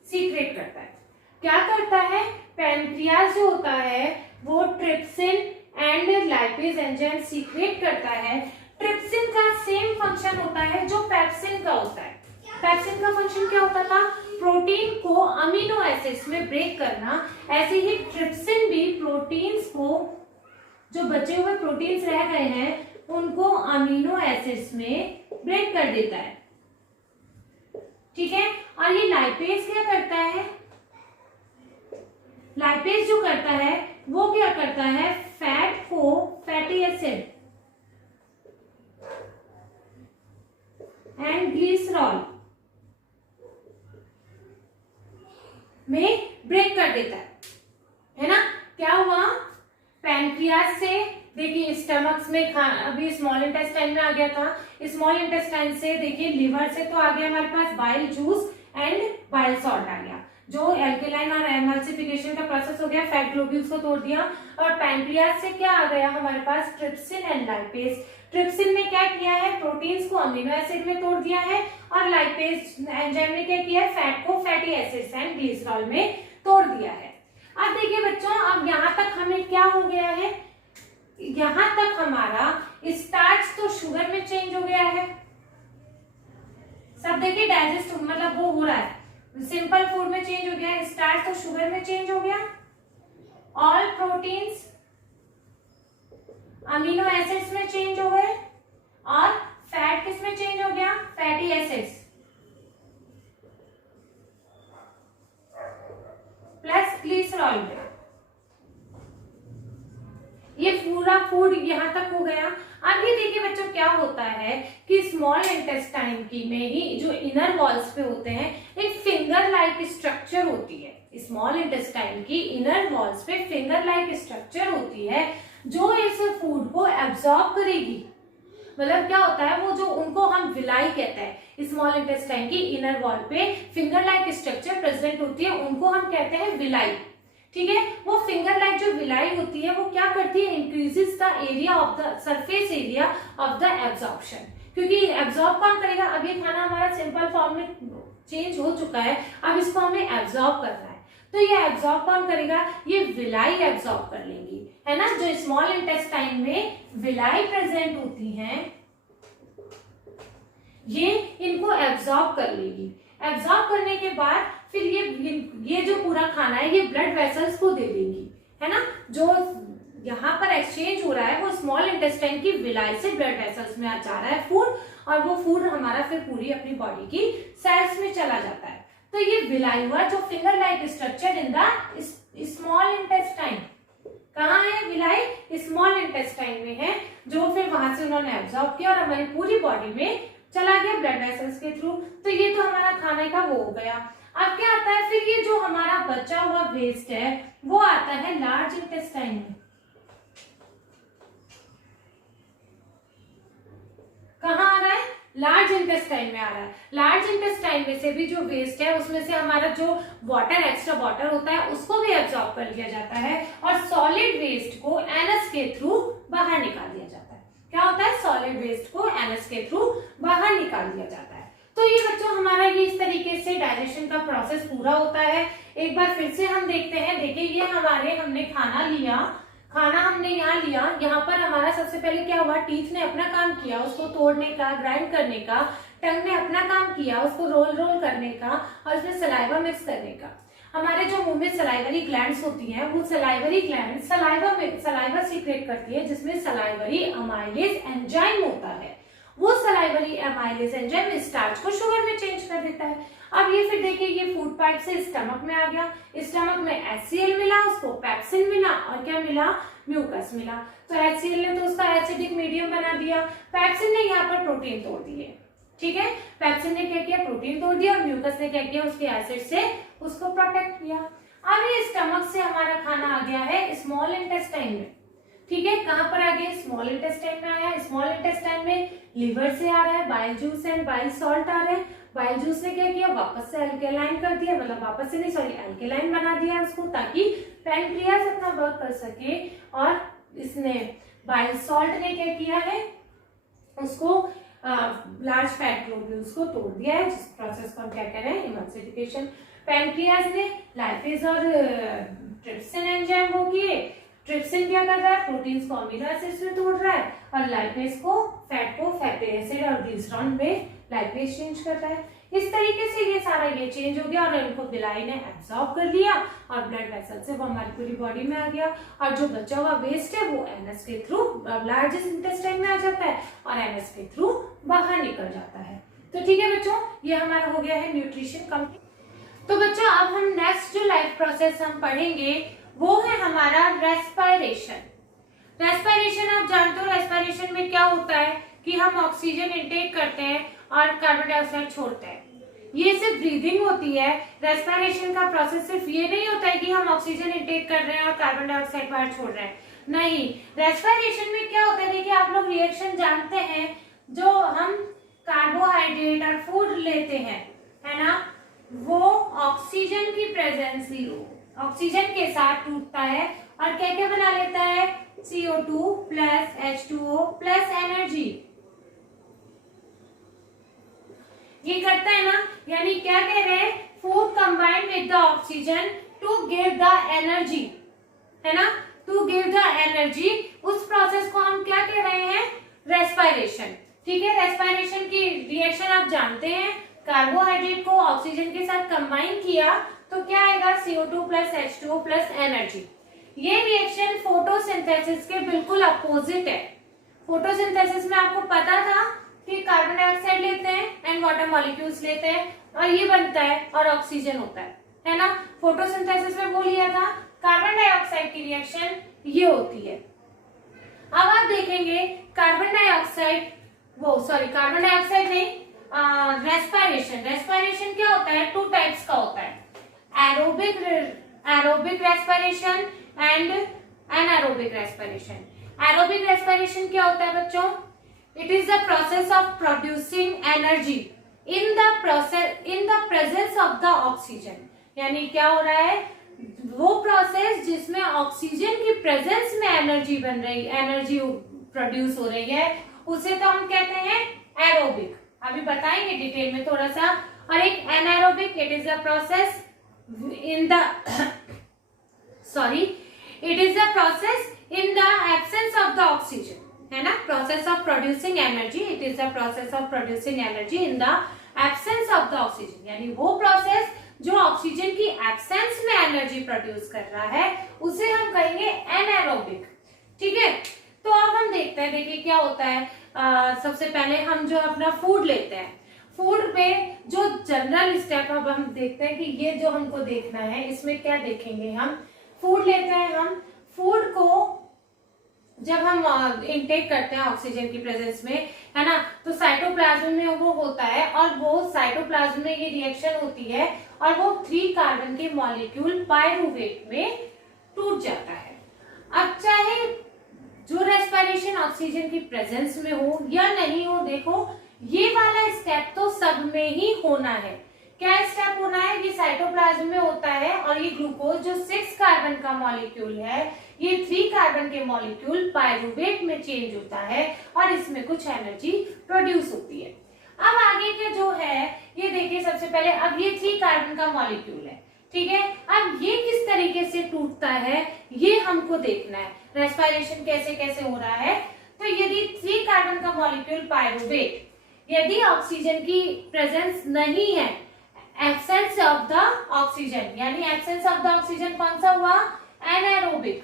secret करता है। क्या करता है, पैनक्रियास जो होता है वो trypsin and lipase enzyme secret करता है। ट्रिप्सिन का सेम फंक्शन होता है जो पेप्सिन का होता है। पेप्सिन का फंक्शन क्या होता था, प्रोटीन को अमीनो एसिड्स में ब्रेक करना। ऐसे ही ट्रिप्सिन भी प्रोटीन्स को, जो बचे हुए प्रोटीन्स रह गए हैं उनको अमीनो एसिड्स में ब्रेक कर देता है। ठीक है, और ये लाइपेज क्या करता है, लाइपेज जो करता है वो क्या करता है, फैट को फैटी एसिड एंड ग्लिसरॉल में ब्रेक कर देता है ना। क्या हुआ, पैनक्रियास से देखिए स्टमक्स में अभी स्मॉल इंटेस्टाइन में आ गया था, स्मॉल इंटेस्टाइन से देखिए लिवर से तो आ गया हमारे पास bile juice and bile salt आ गया। जो एल्केलाइन और एमल्सिफिकेशन का प्रोसेस हो गया, फैट ग्लोब्यूल्स को तोड़ दिया, और पैंक्रियाज से क्या आ गया हमारे पास, ट्रिप्सिन एंड लाइपेज। ट्रिप्सिन ने क्या किया है, प्रोटीन्स को अमीनो एसिड में तोड़ दिया है, और लाइपेज एंजाइम ने क्या किया है, फैट को फैटी एसिड्स एंड ग्लिसरॉल में तोड़ दिया है। अब देखिए बच्चों, अब यहाँ तक हमें क्या हो गया है, यहाँ तक हमारा स्टार्च तो शुगर में चेंज हो गया है, सब देखिए डाइजेस्ट मतलब वो हो रहा है, सिंपल फूड में चेंज हो गया, स्टार्च तो शुगर में चेंज हो गया, ऑल प्रोटीन्स अमीनो एसिड्स में चेंज हो गए, और फैट किस में चेंज हो गया, फैटी एसिड्स प्लस ग्लिसरॉल में। ये पूरा फूड यहां तक हो गया। अब ये देखिए बच्चों क्या होता है कि स्मॉल इंटेस्टाइन की में ही जो इनर वॉल्स पे होते हैं एक फिंगर लाइक स्ट्रक्चर होती है। स्मॉल इंटेस्टाइन की इनर वॉल्स पे फिंगर लाइक स्ट्रक्चर होती है जो इस फूड को एब्जॉर्ब करेगी। मतलब क्या होता है, वो जो उनको हम विलाई कहते हैं, स्मॉल इंटेस्टाइन की इनर वॉल पे फिंगर लाइक स्ट्रक्चर प्रेजेंट होती है, उनको हम कहते हैं विलाई। ठीक है, वो फिंगर लाइक जो विलाई होती है वो क्या करती है, increases the area of the surface area of the absorption. क्योंकि एब्जॉर्ब कौन करेगा, अब ये खाना हमारा सिंपल फॉर्म में चेंज हो चुका है, अब इसको हमें एब्जॉर्ब करना है, तो ये एब्जॉर्ब कौन करेगा, ये विलाई एब्जॉर्ब कर लेंगी, है ना। जो स्मॉल इंटेस्टाइन में विलाई प्रेजेंट होती हैं ये इनको एब्जॉर्ब कर लेगी। एब्जॉर्ब करने के बाद फिर ये जो पूरा खाना है ये ब्लड वेसल्स को दे देंगी, है ना। जो यहाँ पर एक्सचेंज हो रहा है वो स्मॉल इंटेस्टाइन की विलाई से ब्लड वेसल्स में जा रहा है फूड, और वो फूड हमारा फिर पूरी अपनी बॉडी की सेल्स में चला जाता है। तो ये विलाई हुआ जो finger like structure in the small intestine. कहाँ है विलाई, स्मॉल इंटेस्टाइन में है, जो फिर वहां से उन्होंने एब्जॉर्ब किया और हमारी पूरी बॉडी में चला गया ब्लड वेसल्स के थ्रू। तो ये तो हमारा खाने का वो हो गया। अब क्या आता है, फिर ये जो हमारा बचा हुआ वेस्ट है वो आता है लार्ज इंटेस्टाइन में। कहाँ आ रहा है, लार्ज इंटेस्टाइन में आ रहा है। लार्ज इंटेस्टाइन में से भी जो वेस्ट है उसमें से हमारा जो वाटर, एक्स्ट्रा वाटर होता है उसको भी एब्जॉर्ब कर लिया जाता है, और सॉलिड वेस्ट को एनस के थ्रू बाहर निकाल दिया जाता है। क्या होता है, सॉलिड वेस्ट को एनस के थ्रू बाहर निकाल दिया जाता है। तो ये बच्चों हमारा ये इस तरीके से डाइजेशन का प्रोसेस पूरा होता है। एक बार फिर से हम देखते हैं, देखिए ये हमने खाना लिया, खाना हमने यहाँ लिया, यहाँ पर हमारा सबसे पहले क्या हुआ, टीथ ने अपना काम किया उसको तोड़ने का, ग्राइंड करने का, टंग ने अपना काम किया उसको रोल करने का, और उसमें सलाइवा मिक्स करने का। हमारे जो मुंह में सलाइवरी ग्लैंड्स होती हैं वो सलाइवरी ग्लैंड सलाइवा सीक्रेट करती है, जिसमें सलाइवरी अमाइलेज एंजाइम होता है। वो सलाइवरी अमाइलेज एंजाइम स्टार्च को शुगर में चेंज कर देता है। अब ये फिर देखिए ये फूड पाइप से स्टमक में आ गया, स्टमक में HCl मिला, उसको पेप्सिन मिला, और क्या मिला, म्यूकस मिला। तो HCl ने तो उसका एसिडिक मीडियम बना दिया, पेप्सिन ने यहाँ पर प्रोटीन तोड़ दिए। ठीक है, पेप्सिन ने क्या किया, प्रोटीन तोड़ दिया, और म्यूकस ने क्या किया, उसके एसिड से उसको प्रोटेक्ट किया। अब ये स्टमक से हमारा खाना आ गया है स्मॉल इंटेस्टाइन में। ठीक है, कहां पर आ गया, स्मॉल इंटेस्टाइन में आया है। स्मॉल इंटेस्टाइन में लिवर से आ रहा है, bile juice and bile salt आ रहे हैं। बाइल जूस ने क्या किया, वापस से अल्केलाइन कर दिया, मतलब वापस से नहीं सॉरी अल्केलाइन बना दिया उसको, ताकि पैनक्रियाज अपना वर्क कर सके। और इसने बाइल सॉल्ट ने क्या किया है, उसको लार्ज फैट ग्लोब्यूल्स को तोड़ दिया है, जिस प्रोसेस को हम क्या कह रहे हैं, एमल्सिफिकेशन। पैनक्रियाज ने लाइपेज और ट्रिप्सिन एंजाइम वो किए। ट्रिप्सिन क्या कर रहा है, प्रोटीन्स को अमीनो एसिड्स में तोड़ रहा है, और लाइपेज को फैटी एसिड और ग्लिसरॉल में लाइपेज चेंज कर रहा है। इस तरीके से ये सारा ये चेंज हो गया, और इनको विलाई ने एब्सॉर्ब कर लिया, और ब्लड वेसल से वो हमारी पूरी बॉडी में आ गया, और जो बचा हुआ वेस्ट है वो एनएस के थ्रू लार्जेस्ट इंटेस्टाइन में आ जाता है, और एनएस के थ्रू बाहर निकल जाता है। तो ठीक है बच्चों, ये हमारा हो गया है न्यूट्रिशन कंप्लीट। तो बच्चों अब हम नेक्स्ट जो लाइफ प्रोसेस हम पढ़ेंगे वो है हमारा रेस्पिरेशन। रेस्पिरेशन आप जानते हो, रेस्पिरेशन में क्या होता है कि हम ऑक्सीजन इनटेक करते हैं और कार्बन डाइऑक्साइड छोड़ते हैं। ये सिर्फ ब्रीदिंग होती है। रेस्पिरेशन का प्रोसेस सिर्फ ये नहीं होता है कि हम ऑक्सीजन इनटेक कर रहे हैं और कार्बन डाइऑक्साइड बाहर छोड़ रहे हैं, नहीं। रेस्पिरेशन में क्या होता है, देखिए आप लोग रिएक्शन जानते हैं, जो हम कार्बोहाइड्रेट और फूड लेते हैं, है ना, वो ऑक्सीजन की प्रेजेंस ही ऑक्सीजन के साथ टूटता है और क्या क्या बना लेता है, CO2 plus H2O plus energy. ये करता है ना, यानी क्या कह रहे हैं, food combined with the oxygen to give the energy, है ना, टू गिव द एनर्जी। उस प्रोसेस को हम क्या कह रहे हैं, रेस्पिरेशन। ठीक है, रेस्पिरेशन की रिएक्शन आप जानते हैं, कार्बोहाइड्रेट को ऑक्सीजन के साथ कंबाइन किया तो क्या आएगा, CO2 plus H2O plus energy. ये रिएक्शन फोटोसिंथेसिस के बिल्कुल अपोजिट है। फोटोसिंथेसिस में आपको पता था कि कार्बन डाइऑक्साइड लेते हैं एंड वाटर मॉलिक्यूल्स लेते हैं और ये बनता है और ऑक्सीजन होता है ना। फोटोसिंथेसिस में वो लिया था, कार्बन डाइऑक्साइड की रिएक्शन ये होती है। अब आप देखेंगे कार्बन डाइऑक्साइड नहीं, रेस्पिरेशन क्या होता है, 2 टाइप्स का होता है, aerobic respiration and anaerobic respiration. Aerobic respiration क्या होता है बच्चों, it is the process of producing energy in the presence of the oxygen. यानी क्या हो रहा है, वो प्रोसेस जिसमें ऑक्सीजन की प्रेजेंस में एनर्जी प्रोड्यूस हो रही है, उसे तो हम कहते हैं एरोबिक। अभी बताएंगे डिटेल में थोड़ा सा। और एक anaerobic, it is the process in the absence of the oxygen, है ना, process of producing energy, it is the process of producing energy in the absence of the oxygen. यानी वो प्रोसेस जो ऑक्सीजन की एब्सेंस में एनर्जी प्रोड्यूस कर रहा है उसे हम कहेंगे एनारोबिक। ठीक है, तो अब हम देखते हैं, देखिए क्या होता है। सबसे पहले हम जो अपना फूड लेते हैं, फूड पे जो जनरल स्टेप अब हम देखते हैं कि ये जो हमको देखना है, इसमें क्या देखेंगे, हम फूड लेते हैं, हम फूड को जब हम इनटेक करते हैं ऑक्सीजन की प्रेजेंस में, है ना, तो साइटोप्लाज्म में वो होता है और वो साइटोप्लाज्म में ये रिएक्शन होती है और वो 3 कार्बन के मॉलिक्यूल पायरूवेट में टूट जाता है। अब चाहे जो रेस्पिरेशन ऑक्सीजन की प्रेजेंस में हो या नहीं हो, देखो ये वाला स्टेप तो सब में ही होना है। क्या स्टेप होना है, ये साइटोप्लाज्म में होता है और ये ग्लूकोज जो 6 कार्बन का मॉलिक्यूल है, ये 3 कार्बन के मॉलिक्यूल पायरूवेट में चेंज होता है और इसमें कुछ एनर्जी प्रोड्यूस होती है। अब आगे के जो है ये देखिए, सबसे पहले अब ये 3 कार्बन का मॉलिक्यूल है, ठीक है। अब ये किस तरीके से टूटता है ये हमको देखना है, रेस्पिरेशन कैसे कैसे हो रहा है। तो यदि 3 कार्बन का मॉलिक्यूल पायरूवेट, यदि ऑक्सीजन की प्रेजेंस नहीं है, एब्सेंस ऑफ द ऑक्सीजन, यानी एब्सेंस ऑफ द ऑक्सीजन कौन सा हुआ, एनारोबिक।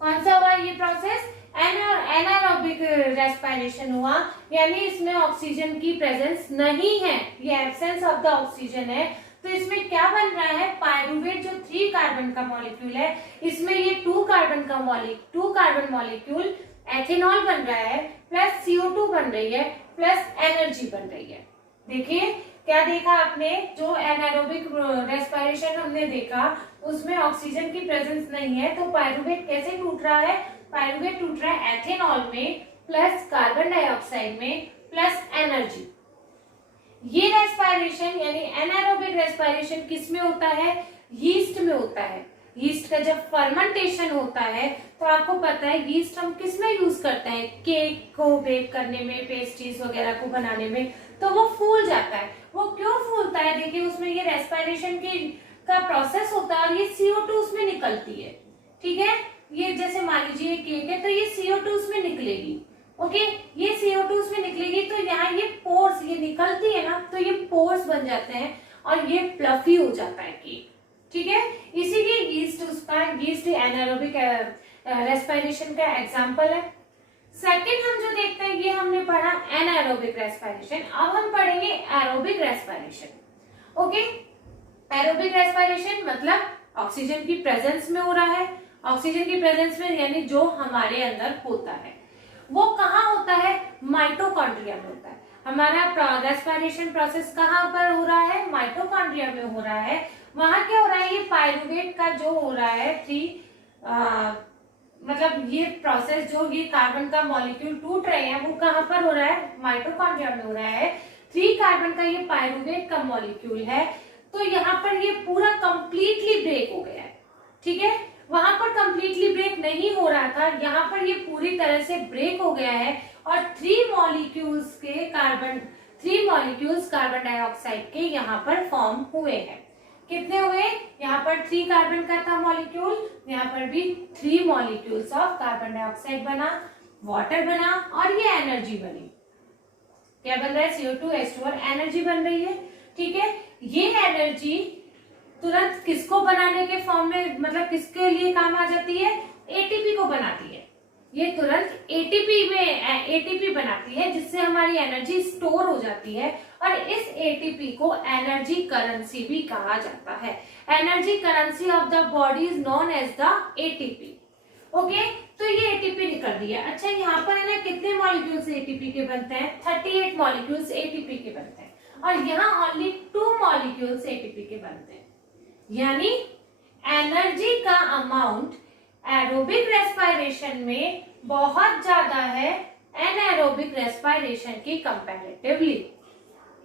कौन सा हुआ ये प्रोसेस, एनारोबिक रेस्पिरेशन हुआ, यानी इसमें ऑक्सीजन की प्रेजेंस नहीं है, ये एब्सेंस ऑफ द ऑक्सीजन है। तो इसमें क्या बन रहा है, पायरूवेट जो 3 कार्बन का मॉलिक्यूल है, इसमें ये 2 कार्बन मॉलिक्यूल एथेनॉल बन रहा है, प्लस CO2 बन रही है, प्लस एनर्जी बन रही है। देखिए क्या देखा आपने, जो एनारोबिक रेस्पिरेशन हमने देखा उसमें ऑक्सीजन की प्रेजेंस नहीं है, तो पायरूवेट कैसे टूट रहा है, पायरूवेट टूट रहा है एथेनॉल में, प्लस कार्बन डाइऑक्साइड में, प्लस एनर्जी। ये रेस्पिरेशन यानी एनारोबिक रेस्पिरेशन किस में होता है, यीस्ट में होता है। यीस्ट का जब फर्मेंटेशन होता है तो आपको पता है यीस्ट हम किस में यूज करते हैं, केक को बेक करने में, पेस्ट्रीज वगैरह को बनाने में, तो वो फूल जाता है। वो क्यों फूलता है, देखिए उसमें ये रेस्पिरेशन का प्रोसेस होता है और ये CO2 उसमें निकलती है, ठीक है। ये जैसे मान लीजिए केक है तो ये CO2 उसमें निकलेगी, ओके, ये CO2 उसमें निकलेगी तो यहाँ ये पोर्स, ये निकलती है ना, तो ये पोर्स बन जाते हैं और ये फ्लफी हो जाता है केक, ठीक है। इसीलिए यीस्ट एनारोबिक रेस्पिरेशन का एग्जांपल है। सेकंड हम जो देखते हैं ये हमने पढ़ा एनारोबिक रेस्पिरेशन, अब हम पढ़ेंगे aerobic respiration. Okay, aerobic respiration मतलब ऑक्सीजन की प्रेजेंस में हो रहा है, ऑक्सीजन की प्रेजेंस में यानी जो हमारे अंदर होता है वो कहाँ होता है, माइटोकॉन्ड्रिया में होता है। हमारा रेस्पिरेशन प्रोसेस कहाँ पर हो रहा है, माइटोकॉन्ड्रिया में हो रहा है। वहां क्या हो रहा है, ये पायरूवेट का जो हो रहा है मतलब ये प्रोसेस जो ये कार्बन का मॉलिक्यूल टूट रहे हैं वो कहाँ पर हो रहा है, माइटोकॉन्ड्रिया में हो रहा है। 3 कार्बन का ये पायरुवेट का मॉलिक्यूल है, तो यहाँ पर ये पूरा कंप्लीटली ब्रेक हो गया है, ठीक है। वहां पर कंप्लीटली ब्रेक नहीं हो रहा था, यहाँ पर ये पूरी तरह से ब्रेक हो गया है और 3 मॉलिक्यूल्स कार्बन डाइऑक्साइड के यहाँ पर फॉर्म हुए हैं। कितने हुए? यहाँ पर 3 कार्बन का था मॉलिक्यूल, यहाँ पर भी 3 मॉलिक्यूल्स ऑफ कार्बन डाइऑक्साइड बना, वाटर बना और ये एनर्जी बनी। क्या बन रहा है? CO2H2 और एनर्जी बन रही है, ठीक है। ये एनर्जी तुरंत किसको बनाने के फॉर्म में, मतलब किसके लिए काम आ जाती है? एटीपी को बनाती है। ये तुरंत एटीपी बनाती है, जिससे हमारी एनर्जी स्टोर हो जाती है और इस एटीपी को एनर्जी करेंसी भी कहा जाता है। Energy currency of the body is known as the ATP. Okay, तो ये एटीपी निकल रही है। अच्छा, यहाँ पर है ना कितने मॉलिक्यूल्स एटीपी के बनते हैं? 38 मॉलिक्यूल्स एटीपी के बनते हैं और यहाँ ओनली 2 मॉलिक्यूल्स एटीपी के बनते हैं। यानी एनर्जी का अमाउंट एरोबिक रेस्पिरेशन में बहुत ज्यादा है एनाएरोबिक रेस्पिरेशन की कंपैरेटिवली।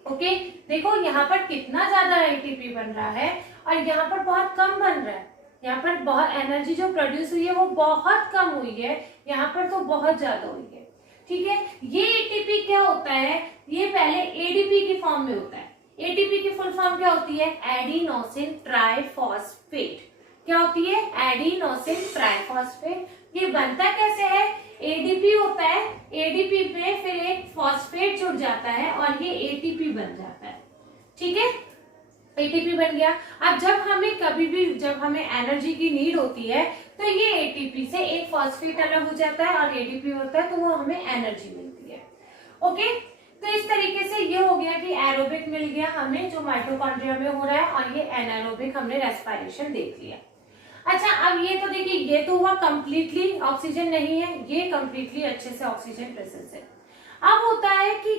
ओके, देखो यहाँ पर कितना ज्यादा एटीपी बन रहा है और यहाँ पर बहुत कम बन रहा है। यहाँ पर बहुत एनर्जी जो प्रोड्यूस हुई है वो बहुत कम हुई है, यहाँ पर तो बहुत ज्यादा हुई है, ठीक है। ये एटीपी क्या होता है? ये पहले एडीपी की फॉर्म में होता है। एटीपी की फुल फॉर्म क्या होती है? Adenosine triphosphate. क्या होती है? Adenosine triphosphate. ये बनता कैसे है? एडीपी होता है, एडीपी में फिर एक फॉस्फेट जुड़ जाता है और ये एटीपी बन जाता है, ठीक है। एटीपी बन गया। अब जब हमें एनर्जी की नीड होती है तो ये एटीपी से एक फॉस्फेट अलग हो जाता है और एडीपी होता है, तो वो हमें एनर्जी मिलती है। ओके, तो इस तरीके से ये हो गया कि एरोबिक मिल गया हमें जो माइटोकॉन्ड्रिया में हो रहा है और ये एनारोबिक हमने रेस्पिरेशन देख लिया। अच्छा, अब ये तो देखिए, ये तो हुआ कंप्लीटली ऑक्सीजन नहीं है, ये कंप्लीटली अच्छे से ऑक्सीजन प्रेजेंस है। अब होता है कि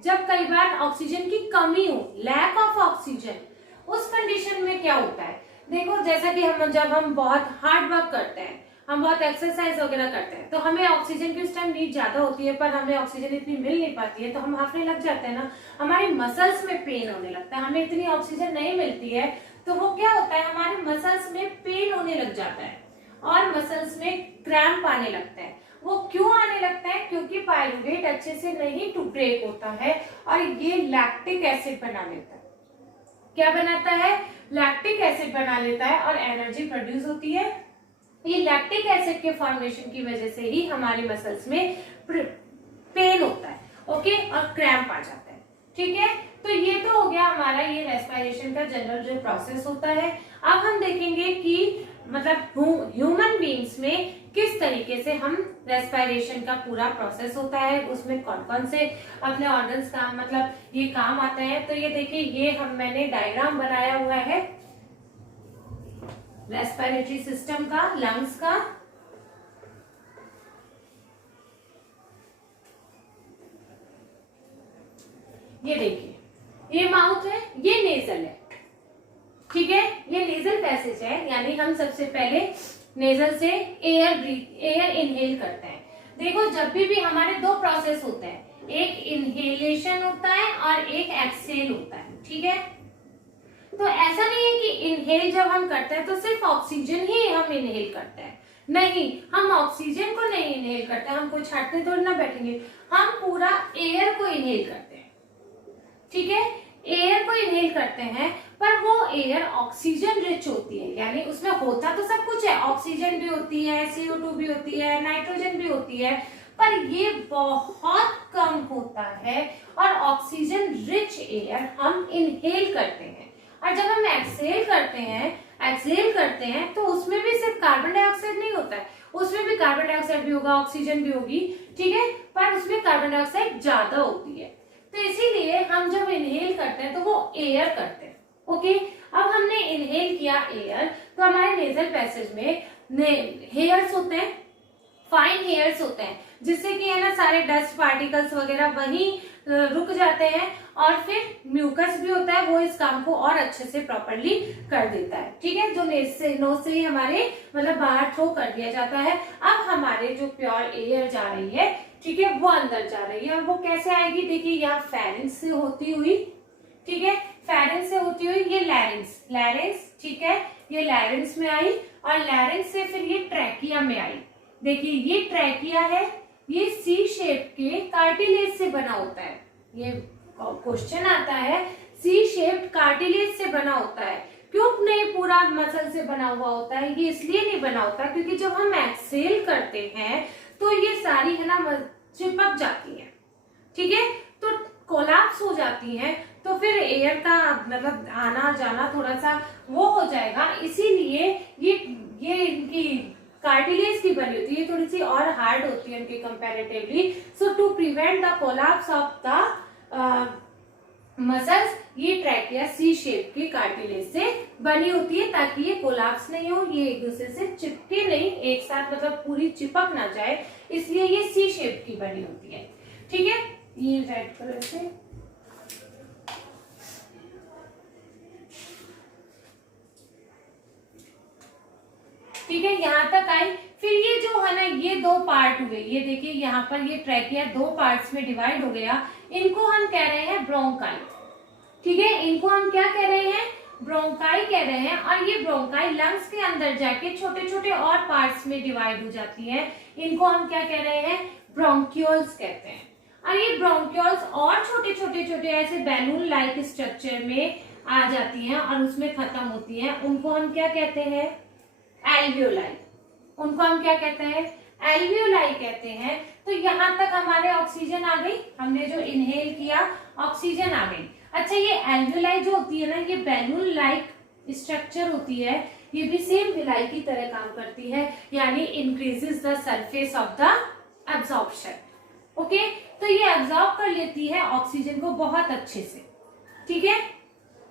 जब कई बार ऑक्सीजन की कमी हो, लैक ऑफ ऑक्सीजन, उस कंडीशन में क्या होता है? देखो, जैसा कि जब हम बहुत हार्ड वर्क करते हैं, हम बहुत एक्सरसाइज वगैरह करते हैं, तो हमें ऑक्सीजन की उस टाइम नीड ज्यादा होती है, पर हमें ऑक्सीजन इतनी मिल नहीं पाती है, तो हम हाफने लग जाते हैं ना, हमारे मसल्स में पेन होने लगता है। हमें इतनी ऑक्सीजन नहीं मिलती है, तो वो क्या होता है, हमारे मसल्स में पेन होने लग जाता है और मसल्स में क्रैम्प आने लगता है। वो क्यों आने लगता है? क्योंकि पायरुवेट अच्छे से नहीं टू ब्रेक होता है और ये लैक्टिक एसिड बना लेता है। क्या बनाता है? लैक्टिक एसिड बना लेता है और एनर्जी प्रोड्यूस होती है। ये लैक्टिक एसिड के फॉर्मेशन की वजह से ही हमारे मसल्स में पेन होता है, ओके, और क्रैम्प आ जाता है, ठीक है। तो ये तो हो गया हमारा ये रेस्पिरेशन का जनरल जो प्रोसेस होता है। अब हम देखेंगे कि मतलब ह्यूमन बीइंग्स में किस तरीके से हम रेस्पिरेशन का पूरा प्रोसेस होता है, उसमें कौन कौन से अपने ऑर्गन्स का मतलब ये काम आते हैं। तो ये देखिए, ये मैंने डायग्राम बनाया हुआ है रेस्पिरेटरी सिस्टम का, लंग्स का। ये देखिए, ये माउथ है, ये नेजल है, ठीक है। ये नेजल पैसेज है, यानी हम सबसे पहले नेजल से एयर इनहेल करते हैं। देखो, जब भी हमारे 2 प्रोसेस होते हैं, एक इनहेलेशन होता है और एक एक्सहेल होता है, ठीक है। तो ऐसा नहीं है कि इनहेल जब हम करते हैं तो सिर्फ ऑक्सीजन ही हम इनहेल करते हैं, नहीं, हम ऑक्सीजन को नहीं इनहेल करते, हम कोई छाटने थोड़ी ना बैठेंगे, हम पूरा एयर को इनहेल करते हैं, ठीक है। एयर को इनहेल करते हैं, पर वो एयर ऑक्सीजन रिच होती है, यानी उसमें होता तो सब कुछ है, ऑक्सीजन भी होती है, CO2 भी होती है, नाइट्रोजन भी होती है, पर ये बहुत कम होता है और ऑक्सीजन रिच एयर हम इनहेल करते हैं। और जब हम एक्सहेल करते हैं तो उसमें भी सिर्फ कार्बन डाइऑक्साइड नहीं होता है, उसमें भी कार्बन डाइऑक्साइड भी होगा, ऑक्सीजन भी होगी, ठीक है, पर उसमें कार्बन डाइऑक्साइड ज्यादा होती है। तो इसीलिए हम जब इनहेल करते हैं तो वो एयर करते हैं, ओके। अब हमने इनहेल किया एयर, तो हमारे नेजल पैसेज में हेयर्स होते हैं, फाइन हेयर्स होते हैं, जिससे कि है ना सारे डस्ट पार्टिकल्स वगैरह वहीं रुक जाते हैं, और फिर म्यूकस भी होता है, वो इस काम को और अच्छे से प्रॉपरली कर देता है। ठीक है, जो नोज से ही हमारे मतलब बाहर थ्रो कर दिया जाता है। अब हमारे जो प्योर एयर जा रही है, ठीक है, वो अंदर जा रही है, और वो कैसे आएगी, देखिए यहाँ फेरेंक्स से होती हुई, ठीक है, फेरेंक्स से होती हुई ये लैरिंक्स, ठीक है, ये लैरिंक्स में आई, और लैरिंक्स से फिर ये ट्रैकिया में आई। देखिए ये ट्रैकिया है, ये सी शेप के कार्टिलेज से बना होता है। ये क्वेश्चन आता है, सी शेप कार्टिलेज से बना होता है, क्यों नहीं पूरा मसल से बना हुआ होता है? ये इसलिए नहीं बना होता क्योंकि जब हम एक्सहेल करते हैं तो ये सारी है ना चिपक जाती है, ठीक है, तो कोलैप्स हो जाती हैं, तो फिर एयर का मतलब आना जाना थोड़ा सा वो हो जाएगा। इसीलिए ये इनकी कार्टिलेज की बनी होती है, थोड़ी सी और हार्ड होती है उनके comparatively. So to prevent the collapse of the muscles, ये ट्रैकिया सी शेप की कार्टिलेज से बनी होती है, ताकि ये कोलैप्स नहीं हो, ये एक दूसरे से चिपके नहीं एक साथ, मतलब पूरी चिपक ना जाए, इसलिए ये सी शेप की बनी होती है। ठीक है, ये रेड कलर से, ठीक है, यहाँ तक आई। फिर ये जो है ना, ये दो पार्ट हुए, ये देखिए यहाँ पर ये ट्रैकिया दो पार्ट्स में डिवाइड हो गया, इनको हम कह रहे हैं ब्रोंकाई। ठीक है, इनको हम क्या कह रहे हैं, ब्रोंकाई कह रहे हैं। और ये ब्रोंकाई लंग्स के अंदर जाके छोटे छोटे और पार्ट्स में डिवाइड हो जाती है, इनको हम क्या कह रहे हैं, ब्रोंक्यूल्स कहते हैं। और ये ब्रोंक्यूल्स और छोटे छोटे छोटे ऐसे बैलून लाइक स्ट्रक्चर में आ जाती हैं और उसमें खत्म होती हैं, उनको हम क्या कहते हैं, एल्वियोलाई। उनको हम क्या कहते हैं, एल्वियोलाई कहते हैं। तो यहाँ तक हमारे ऑक्सीजन आ गई, हमने जो इनहेल किया ऑक्सीजन आ गई। अच्छा, ये एल्वियोलाई जो होती है ना, ये बैलून लाइक स्ट्रक्चर होती है, ये भी सेम विलाई की तरह काम करती है, यानी increases the surface of the absorption. Okay, तो ये एब्जॉर्ब कर लेती है ऑक्सीजन को बहुत अच्छे से। ठीक है,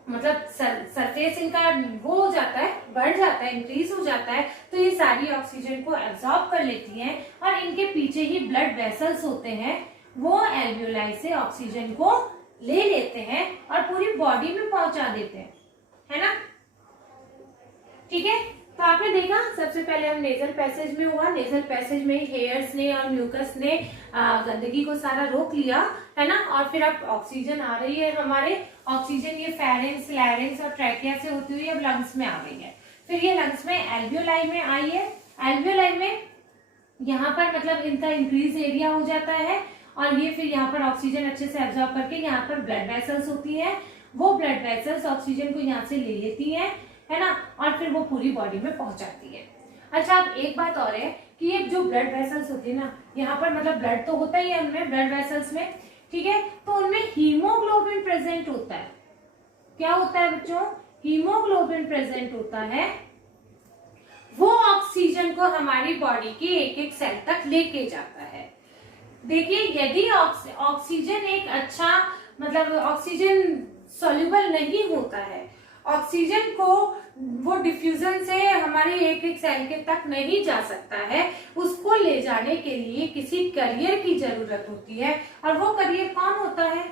मतलब सरफेस इनका वो हो जाता है, बढ़ जाता है, इंक्रीज हो जाता है, तो ये सारी ऑक्सीजन को एब्जॉर्ब कर लेती हैं। और इनके पीछे ही ब्लड वेसल्स होते हैं, वो एल्वियोलाई से ऑक्सीजन को ले लेते हैं और पूरी बॉडी में पहुंचा देते हैं, है ना। ठीक है, तो आपने देखा सबसे पहले हम नेजल पैसेज में हुआ, नेजल पैसेज में हेयर्स ने और म्यूकस ने गंदगी को सारा रोक लिया, है ना। और फिर अब ऑक्सीजन आ रही है, हमारे ऑक्सीजन ये फेरेंक्स, लैरिंक्स और ट्रैकिया से होती हुई अब लंग्स में आ गई है। फिर ये लंग्स में एल्वियोलाई में आई है। एल्वियोलाई में यहाँ पर मतलब इनका इंक्रीज एरिया हो जाता है, और ये फिर यहाँ पर ऑक्सीजन अच्छे से एब्जॉर्ब करके यहाँ पर ब्लड वेसल्स होती है, वो ब्लड वेसल्स ऑक्सीजन को यहाँ से ले लेती हैं, है ना, और फिर वो पूरी बॉडी में पहुंचाती है। अच्छा, अब एक बात और है कि ये जो ब्लड वेसल्स होती है ना, यहाँ पर मतलब ब्लड तो होता ही है उनमें, ब्लड वेसल्स में, ठीक है, तो उनमें हीमोग्लोबिन प्रेजेंट होता है। क्या होता है बच्चों, हीमोग्लोबिन प्रेजेंट होता है, वो ऑक्सीजन को हमारी बॉडी के एक एक सेल तक लेके जाता है। देखिए, यदि ऑक्सीजन एक अच्छा मतलब ऑक्सीजन सॉल्युबल नहीं होता है, ऑक्सीजन को वो डिफ्यूजन से हमारे एक एक सेल के तक नहीं जा सकता है, उसको ले जाने के लिए किसी करियर की जरूरत होती है, और वो करियर कौन होता है,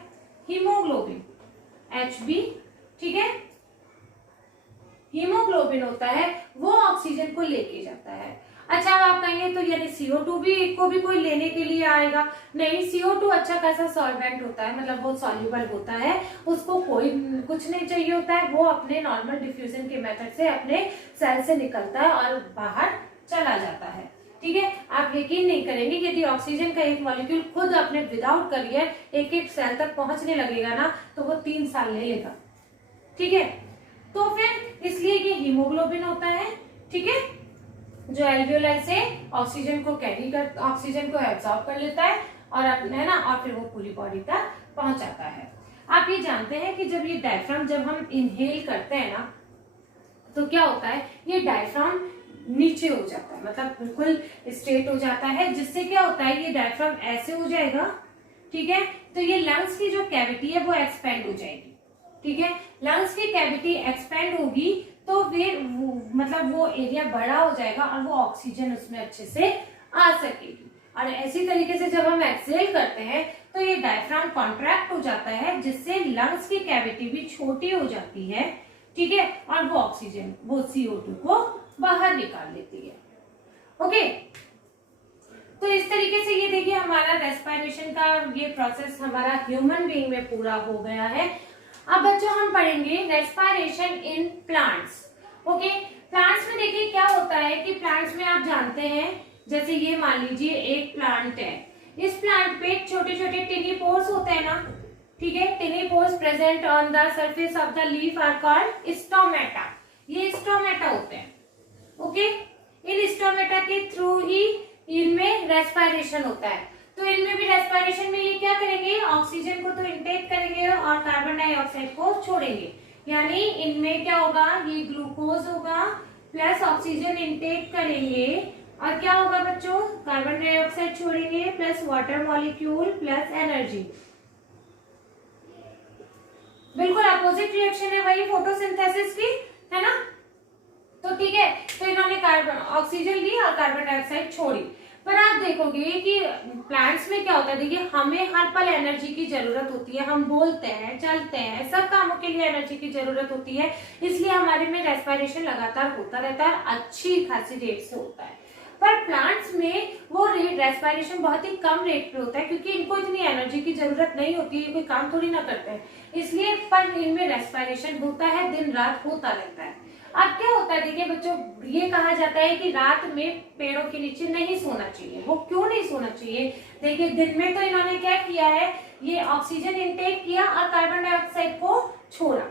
हीमोग्लोबिन, Hb। ठीक है, हीमोग्लोबिन होता है, वो ऑक्सीजन को लेके जाता है। अच्छा, अब आप कहेंगे तो यानी CO2 भी को भी कोई लेने के लिए आएगा? नहीं, CO2 अच्छा खासा सॉल्वेंट होता है, मतलब वो सॉल्युबल होता है, उसको कोई कुछ नहीं चाहिए होता है, वो अपने नॉर्मल डिफ्यूजन के मेथड से अपने सेल से निकलता है और बाहर चला जाता है। ठीक है, आप यकीन नहीं करेंगे, यदि ऑक्सीजन का एक मॉलिक्यूल खुद अपने विदाउट करियर एक एक सेल तक पहुंचने लगेगा ना, तो वो 3 साल ले लेगा। ठीक है, तो फिर इसलिए ये हीमोग्लोबिन होता है, ठीक है, जो एल्वियोलाई से ऑक्सीजन को कैरी कर, ऑक्सीजन को एब्जॉर्ब कर लेता है और अपने ना, और फिर वो पूरी बॉडी तक पहुंचाता है। आप ये जानते हैं कि जब ये डायफ्राम, जब हम इनहेल करते हैं ना, तो क्या होता है, ये डायफ्राम नीचे हो जाता है, मतलब बिल्कुल स्ट्रेट हो जाता है, जिससे क्या होता है, ये डायफ्राम ऐसे हो जाएगा। ठीक है, तो ये लंग्स की जो कैविटी है वो एक्सपेंड हो जाएगी। ठीक है, लंग्स की कैविटी एक्सपेंड होगी तो फिर मतलब वो एरिया बड़ा हो जाएगा और वो ऑक्सीजन उसमें अच्छे से आ सकेगी। और ऐसी तरीके से जब हम एक्सहेल करते हैं तो ये डायफ्राम कॉन्ट्रैक्ट हो जाता है, जिससे लंग्स की कैविटी भी छोटी हो जाती है, ठीक है, और वो ऑक्सीजन, वो CO2 को बाहर निकाल लेती है। ओके, तो इस तरीके से ये देखिए हमारा रेस्पिरेशन का ये प्रोसेस हमारा ह्यूमन बीइंग में पूरा हो गया है। अब बच्चों हम पढ़ेंगे respiration in plants. Okay, plants में देखिए क्या होता है कि प्लांट्स में आप जानते हैं, जैसे ये मान लीजिए एक प्लांट है, इस प्लांट पे छोटे छोटे टिनी पोर्स होते हैं ना, ठीक है, tiny pores present on the surface of the leaf are called stomata. ये स्टोमेटा होते हैं। ओके, इन स्टोमेटा के थ्रू ही इनमें रेस्पिरेशन होता है। तो इनमें भी रेस्पिरेशन में ये क्या करेंगे, ऑक्सीजन को तो इनटेक करेंगे और कार्बन डाइऑक्साइड को छोड़ेंगे। यानी इनमें क्या होगा, ये ग्लूकोज होगा प्लस ऑक्सीजन इनटेक करेंगे और क्या होगा बच्चों, कार्बन डाइऑक्साइड छोड़ेंगे plus water molecule plus energy. बिल्कुल अपोजिट रिएक्शन है वही फोटोसिंथेसिस की, है ना। तो ठीक है, तो इन्होंने ऑक्सीजन ली और कार्बन डाइऑक्साइड छोड़ी। पर आप देखोगे कि प्लांट्स में क्या होता है, देखिए हमें हर पल एनर्जी की जरूरत होती है, हम बोलते हैं, चलते हैं, सब कामों के लिए एनर्जी की जरूरत होती है, इसलिए हमारे में रेस्पिरेशन लगातार होता रहता है, अच्छी खासी रेट से होता है। पर प्लांट्स में वो रेट रेस्पिरेशन बहुत ही कम रेट पे होता है, क्योंकि इनको इतनी एनर्जी की जरूरत नहीं होती है, कोई काम थोड़ी ना करते हैं, इसलिए पर इनमें रेस्पिरेशन होता है, दिन रात होता रहता है। अब क्या होता है, देखिए बच्चों, ये कहा जाता है कि रात में पेड़ों के नीचे नहीं सोना चाहिए। वो क्यों नहीं सोना चाहिए, देखिए दिन में तो इन्होंने क्या किया है, ये ऑक्सीजन इनटेक किया और कार्बन डाइऑक्साइड को छोड़ा।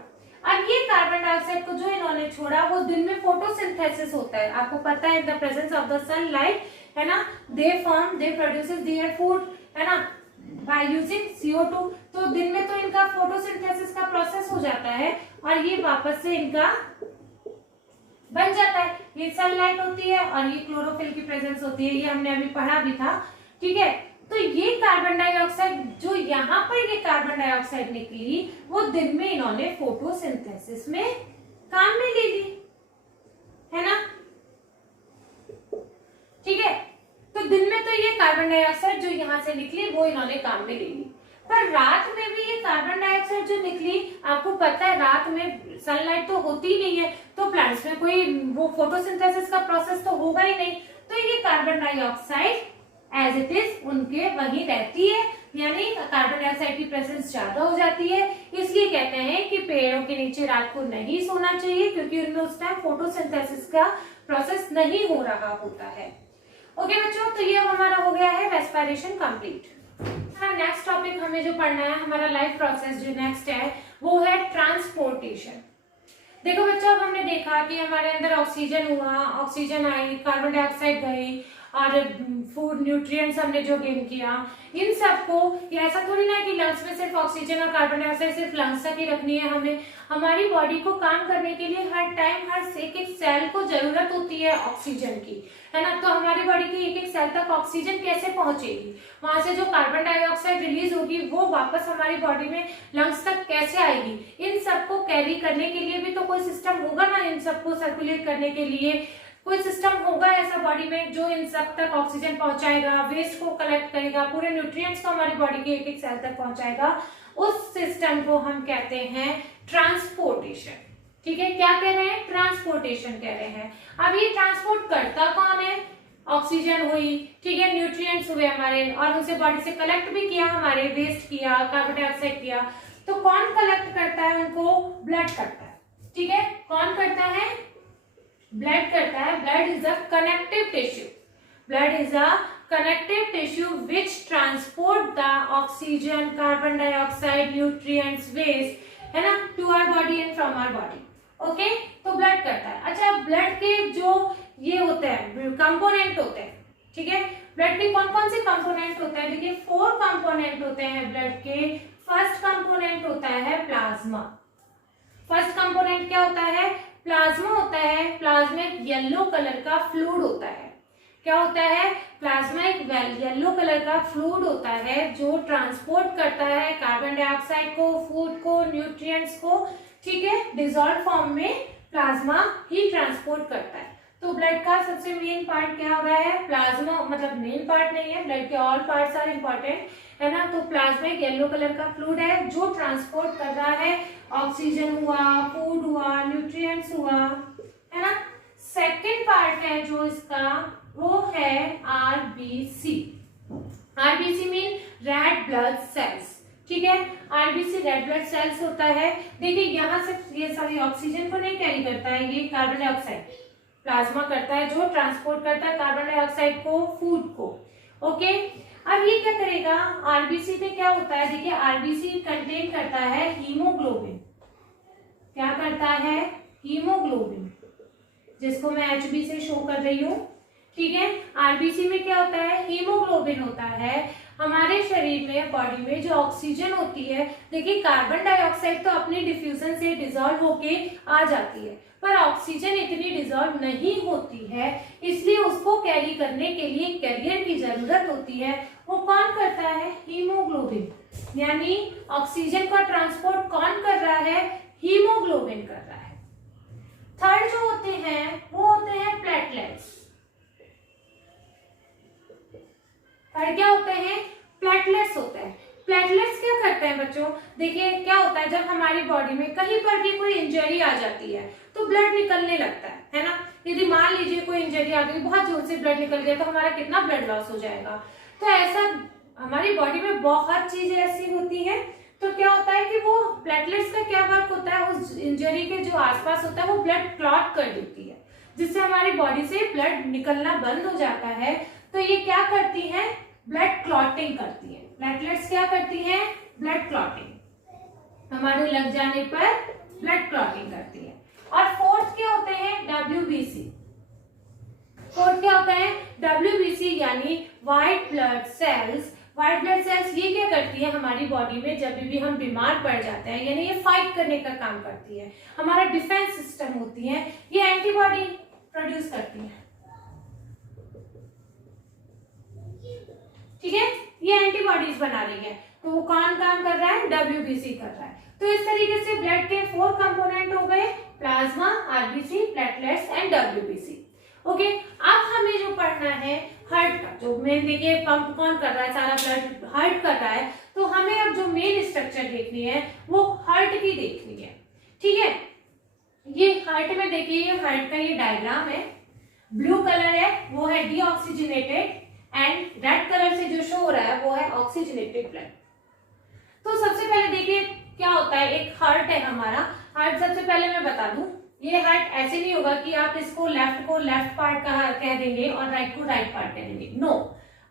अब ये कार्बन डाइऑक्साइड को जो इन्होंने छोड़ा वो दिन में फोटोसिंथेसिस होता है, आपको पता है, इन the presence of the sunlight, है ना, दे प्रोड्यूसेस देयर फूड, है ना, बाय यूजिंग CO2। तो दिन में तो इनका फोटोसिंथेसिस का प्रोसेस हो जाता है और ये वापस से इनका बन जाता है। ये सनलाइट होती है और ये क्लोरोफिल की प्रेजेंस होती है, ये हमने अभी पढ़ा भी था, ठीक है। तो ये कार्बन डाइऑक्साइड जो यहाँ पर ये कार्बन डाइऑक्साइड निकली, वो दिन में इन्होंने फोटोसिंथेसिस में काम में ले ली, है ना, ठीक है। तो दिन में तो ये कार्बन डाइऑक्साइड जो यहाँ से निकली वो इन्होंने काम में ले ली, पर रात में भी ये कार्बन डाइऑक्साइड जो निकली, आपको पता है रात में सनलाइट तो होती ही नहीं है, तो प्लांट्स में कोई वो फोटोसिंथेसिस का प्रोसेस तो होगा ही नहीं, तो ये carbon dioxide as it is उनके वहीं रहती है, यानी कार्बन डाइऑक्साइड की प्रेजेंस ज्यादा हो जाती है। इसलिए कहते हैं कि पेड़ों के नीचे रात को नहीं सोना चाहिए, क्योंकि उनमें उस टाइम फोटोसिंथेसिस का प्रोसेस नहीं हो रहा होता है। ओके बच्चों, तो ये हमारा हो गया है रेस्पिरेशन कंप्लीट। नेक्स्ट टॉपिक हमें जो पढ़ना है, हमारा लाइफ प्रोसेस जो नेक्स्ट है वो है ट्रांसपोर्टेशन। देखो बच्चों, अब हमने देखा कि हमारे अंदर ऑक्सीजन हुआ, ऑक्सीजन आई, कार्बन डाइऑक्साइड गई और फूड न्यूट्रिएंट्स हमने जो गेन किया, इन सबको, ऐसा थोड़ी ना कि लंग्स में सिर्फ ऑक्सीजन और कार्बन डाइऑक्साइड सिर्फ लंग्स तक ही रखनी है हमें, हमारी बॉडी को काम करने के लिए हर टाइम हर एक एक सेल को जरूरत होती है ऑक्सीजन की, है ना। तो हमारी बॉडी की एक एक सेल तक ऑक्सीजन कैसे पहुंचेगी, वहां से जो कार्बन डाइऑक्साइड रिलीज होगी वो वापस हमारी बॉडी में लंग्स तक कैसे आएगी, इन सबको कैरी करने के लिए भी तो कोई सिस्टम होगा ना, इन सबको सर्कुलेट करने के लिए कोई सिस्टम होगा ऐसा बॉडी में जो इन सब तक ऑक्सीजन पहुंचाएगा, वेस्ट को कलेक्ट करेगा, पूरे न्यूट्रिएंट्स को हमारी बॉडी के एक एक सेल तक पहुंचाएगा। उस सिस्टम को हम कहते हैं ट्रांसपोर्टेशन, ठीक है। क्या कह रहे हैं, ट्रांसपोर्टेशन कह रहे हैं। अब ये ट्रांसपोर्ट करता कौन है, ऑक्सीजन हुई, ठीक है, न्यूट्रिएंट्स हुए हमारे, और उनसे बॉडी से कलेक्ट भी किया, हमारे वेस्ट किया, कार्बन डाइऑक्साइड किया, तो कौन कलेक्ट करता है उनको, ब्लड करता है, ठीक है। कौन करता है, ब्लड करता है। Blood is a connective tissue, blood is a connective tissue which transport the oxygen, carbon dioxide, nutrients, waste, है ना, to our body and from our body. Okay, तो ब्लड करता है। अच्छा, ब्लड के जो ये होते हैं कंपोनेंट होते हैं, ठीक है, ब्लड के कौन कौन से कंपोनेंट होते हैं, देखिए 4 कंपोनेंट होते हैं ब्लड के। फर्स्ट कंपोनेंट होता है प्लाज्मा। फर्स्ट कंपोनेंट क्या होता है, प्लाज्मा होता है। प्लाज्मा एक येलो कलर का फ्लूइड होता है। क्या होता है, प्लाज्मा एक येलो कलर का फ्लूइड होता है जो ट्रांसपोर्ट करता है कार्बन डाइऑक्साइड को, फूड को, न्यूट्रिएंट्स को, ठीक है, डिसॉल्व फॉर्म में प्लाज्मा ही ट्रांसपोर्ट करता है। तो ब्लड का सबसे मेन पार्ट क्या हो रहा है, प्लाज्मा, मतलब मेन पार्ट नहीं है, ब्लड के ऑल पार्ट्स आर इम्पोर्टेंट, है ना। तो प्लाज्मा एक येलो कलर का फ्लूइड है जो ट्रांसपोर्ट कर रहा है ऑक्सीजन हुआ, फूड हुआ, न्यूट्रिएंट्स हुआ, है ना। सेकेंड पार्ट है जो इसका, वो है RBC. RBC mean red blood cells, ठीक है। आरबीसी रेड ब्लड सेल्स होता है। देखिए यहाँ से ये सारी ऑक्सीजन को नहीं कैरी करता है, ये कार्बन डाइऑक्साइड प्लाज्मा करता है जो ट्रांसपोर्ट करता है कार्बन डाइऑक्साइड को, फूड को, ओके। अब ये क्या करेगा, आरबीसी में क्या होता है, देखिए आरबीसी कंटेन करता है हीमोग्लोबिन। क्या करता है, हीमोग्लोबिन, जिसको मैं एचबी से शो कर रही हूँ, ठीक है। आरबीसी में क्या होता है, हीमोग्लोबिन होता है। हमारे शरीर में, बॉडी में जो ऑक्सीजन होती है, देखिए कार्बन डाइऑक्साइड तो अपनी डिफ्यूजन से डिसॉल्व होके आ जाती है, पर ऑक्सीजन इतनी डिसॉल्व नहीं होती है, इसलिए उसको कैरी करने के लिए कैरियर की जरूरत होती है। वो कौन करता है, हीमोग्लोबिन, यानी ऑक्सीजन का ट्रांसपोर्ट कौन कर रहा है, हीमोग्लोबिन कर रहा है। थर्ड जो होते हैं वो होते हैं प्लेटलेट्स। थर्ड क्या होते हैं, प्लेटलेट्स होते हैं। प्लेटलेट्स क्या करते हैं बच्चों, देखिए क्या होता है, जब हमारी बॉडी में कहीं पर भी कोई इंजरी आ जाती है तो ब्लड निकलने लगता है ना। यदि मान लीजिए कोई इंजरी आ गई, बहुत जोर से ब्लड निकल गया, तो हमारा कितना ब्लड लॉस हो जाएगा। तो ऐसा हमारी बॉडी में बहुत चीजें ऐसी होती है, तो क्या होता है कि वो प्लेटलेट्स का क्या वर्क होता है, उस इंजरी के जो आसपास होता है वो ब्लड क्लॉट कर देती है, जिससे हमारी बॉडी से ब्लड निकलना बंद हो जाता है। तो ये क्या करती है, ब्लड क्लॉटिंग करती है। प्लेटलेट्स क्या करती हैं, ब्लड क्लॉटिंग, हमारे लग जाने पर ब्लड क्लॉटिंग करती है। और फोर्थ क्या होते हैं, डब्ल्यूबीसी। फोर्थ क्या होता है, डब्ल्यूबीसी, यानी white blood cells. White blood cells ये क्या करती है हमारी बॉडी में, जब भी हम बीमार पड़ जाते हैं, यानी ये फाइट करने का काम करती है, हमारा डिफेंस सिस्टम होती है, ये एंटीबॉडी प्रोड्यूस करती है, ठीक है। ये एंटीबॉडीज बना रही है, तो वो कौन काम कर रहा है, डब्ल्यूबीसी कर रहा है। तो इस तरीके से ब्लड के 4 कंपोनेंट हो गए, plasma, RBC, platelets and WBC, okay. अब हमें जो पढ़ना है हार्ट का, जो मेन देखिए पंप कौन कर रहा है, सारा ब्लड हार्ट कर रहा है, तो हमें अब जो मेन स्ट्रक्चर देखनी है वो हार्ट की देखनी है, ठीक है। ये हार्ट में देखिए, ये हार्ट का ये डायग्राम है, ब्लू कलर है वो है डीऑक्सीजनेटेड एंड रेड कलर से जो शो हो रहा है वो है ऑक्सीजनेटेड ब्लड। तो सबसे पहले देखिए क्या होता है, एक हार्ट है हमारा। हार्ट सबसे पहले मैं बता दूं, ये हार्ट ऐसे नहीं होगा कि आप इसको लेफ्ट पार्ट कह देंगे और राइट को राइट पार्ट कह देंगे, नो।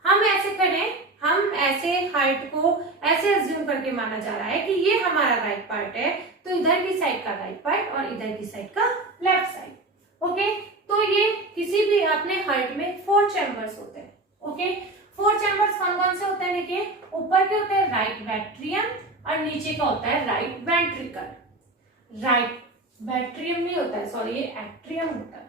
हम ऐसे करें, हम ऐसे हार्ट को ऐसे अज्यूम करके माना जा रहा है कि ये हमारा राइट पार्ट है, तो इधर की साइड का राइट पार्ट और इधर की साइड का लेफ्ट साइड, ओके। तो ये किसी भी अपने हार्ट में 4 चैम्बर्स होते हैं, ओके। 4 चैम्बर्स कौन कौन से होते हैं, देखिए ऊपर के होते हैं राइट वेट्रियम और नीचे का होता है राइट वेंट्रिकल। राइट वेट्रियम नहीं होता है, सॉरी, ये एट्रियम होता है,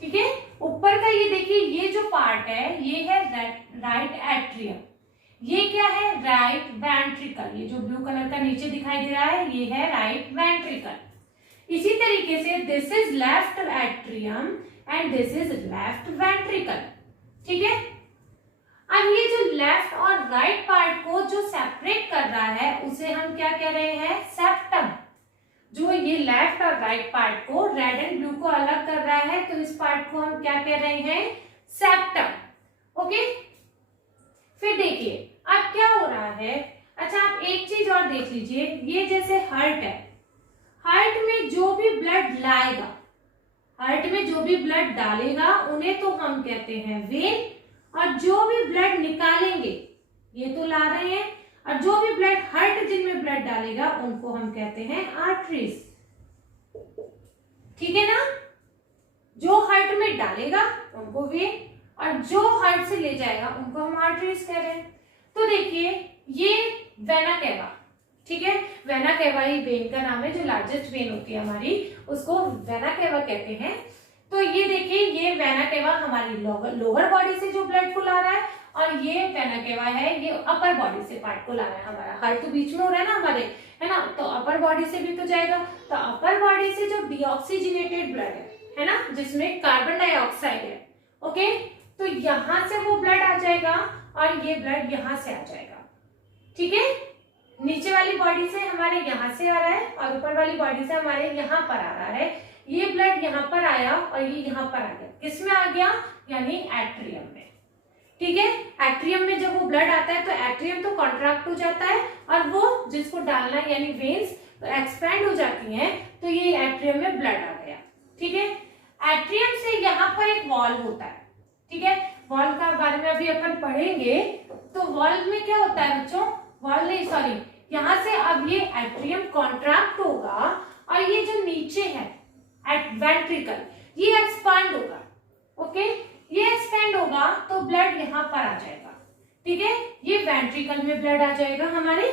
ठीक है। ऊपर का ये देखिए, ये जो पार्ट है ये है राइट एट्रियम, ये क्या है, राइट वेंट्रिकल। ये जो ब्लू कलर का नीचे दिखाई दे रहा है ये है राइट वेंट्रिकल। इसी तरीके से this is left atrium and this is left ventricle, ठीक है। अब ये जो लेफ्ट और राइट पार्ट को जो सेपरेट कर रहा है उसे हम क्या कह रहे हैं, सेप्टम। जो ये लेफ्ट और राइट पार्ट को, रेड एंड ब्लू को अलग कर रहा है, तो इस पार्ट को हम क्या कह रहे हैं, सेप्टम, ओके। फिर देखिए अब क्या हो रहा है, अच्छा आप एक चीज और देख लीजिए, ये जैसे हार्ट है, हार्ट में जो भी ब्लड लाएगा, हार्ट में जो भी ब्लड डालेगा उन्हें तो हम कहते हैं वेन, और जो भी ब्लड निकालेंगे ये तो ला रहे हैं, और जो भी ब्लड हार्ट जिनमें ब्लड डालेगा उनको हम कहते हैं आर्टरीज, ठीक है ना। जो हार्ट में डालेगा उनको वेन और जो हार्ट से ले जाएगा उनको हम आर्टरीज कह रहे हैं। तो देखिए ये वेना केवा, ठीक है, वेना केवा ही वेन का नाम है, जो लार्जेस्ट वेन होती है हमारी उसको वेना केवा कहते हैं। तो ये देखिए ये वेना केवा हमारी लोअर बॉडी से जो ब्लड को ला रहा है, और ये वेना केवा है ये अपर बॉडी से पार्ट को ला रहा है। हमारा हार्ट तो बीच में हो रहा है ना हमारे, है ना, तो अपर बॉडी से भी तो जाएगा। तो अपर बॉडी से जो डीऑक्सीजनेटेड ब्लड है ना, जिसमें कार्बन डाइऑक्साइड है, ओके, तो यहां से वो ब्लड आ जाएगा और ये ब्लड यहां से आ जाएगा, ठीक है। नीचे वाली बॉडी से हमारे यहां से आ रहा है और ऊपर वाली बॉडी से हमारे यहां पर आ रहा है। ये ब्लड यहां पर आया और ये यहां पर आ गया, किसमें आ गया, यानी एट्रियम में, ठीक है। एट्रियम में जब वो ब्लड आता है तो एट्रियम तो कॉन्ट्रैक्ट हो जाता है और वो जिसको डालना है यानी वेन्स एक्सपैंड हो जाती हैं, तो ये एट्रियम में ब्लड आ गया, ठीक है। एट्रियम से यहाँ पर एक वॉल होता है, ठीक है। वॉल का बारे में अभी अपन पढ़ेंगे। तो वॉल में क्या होता है बच्चों, वॉल नहीं सॉरी, यहाँ से अब ये एट्रियम कॉन्ट्रैक्ट होगा और ये जो नीचे है वेंट्रिकल, ये एक्सपांड होगा, ओके, ये एक्सपेंड होगा तो ब्लड यहाँ पर आ जाएगा, ठीक है। ये वेंट्रिकल में ब्लड आ जाएगा हमारे,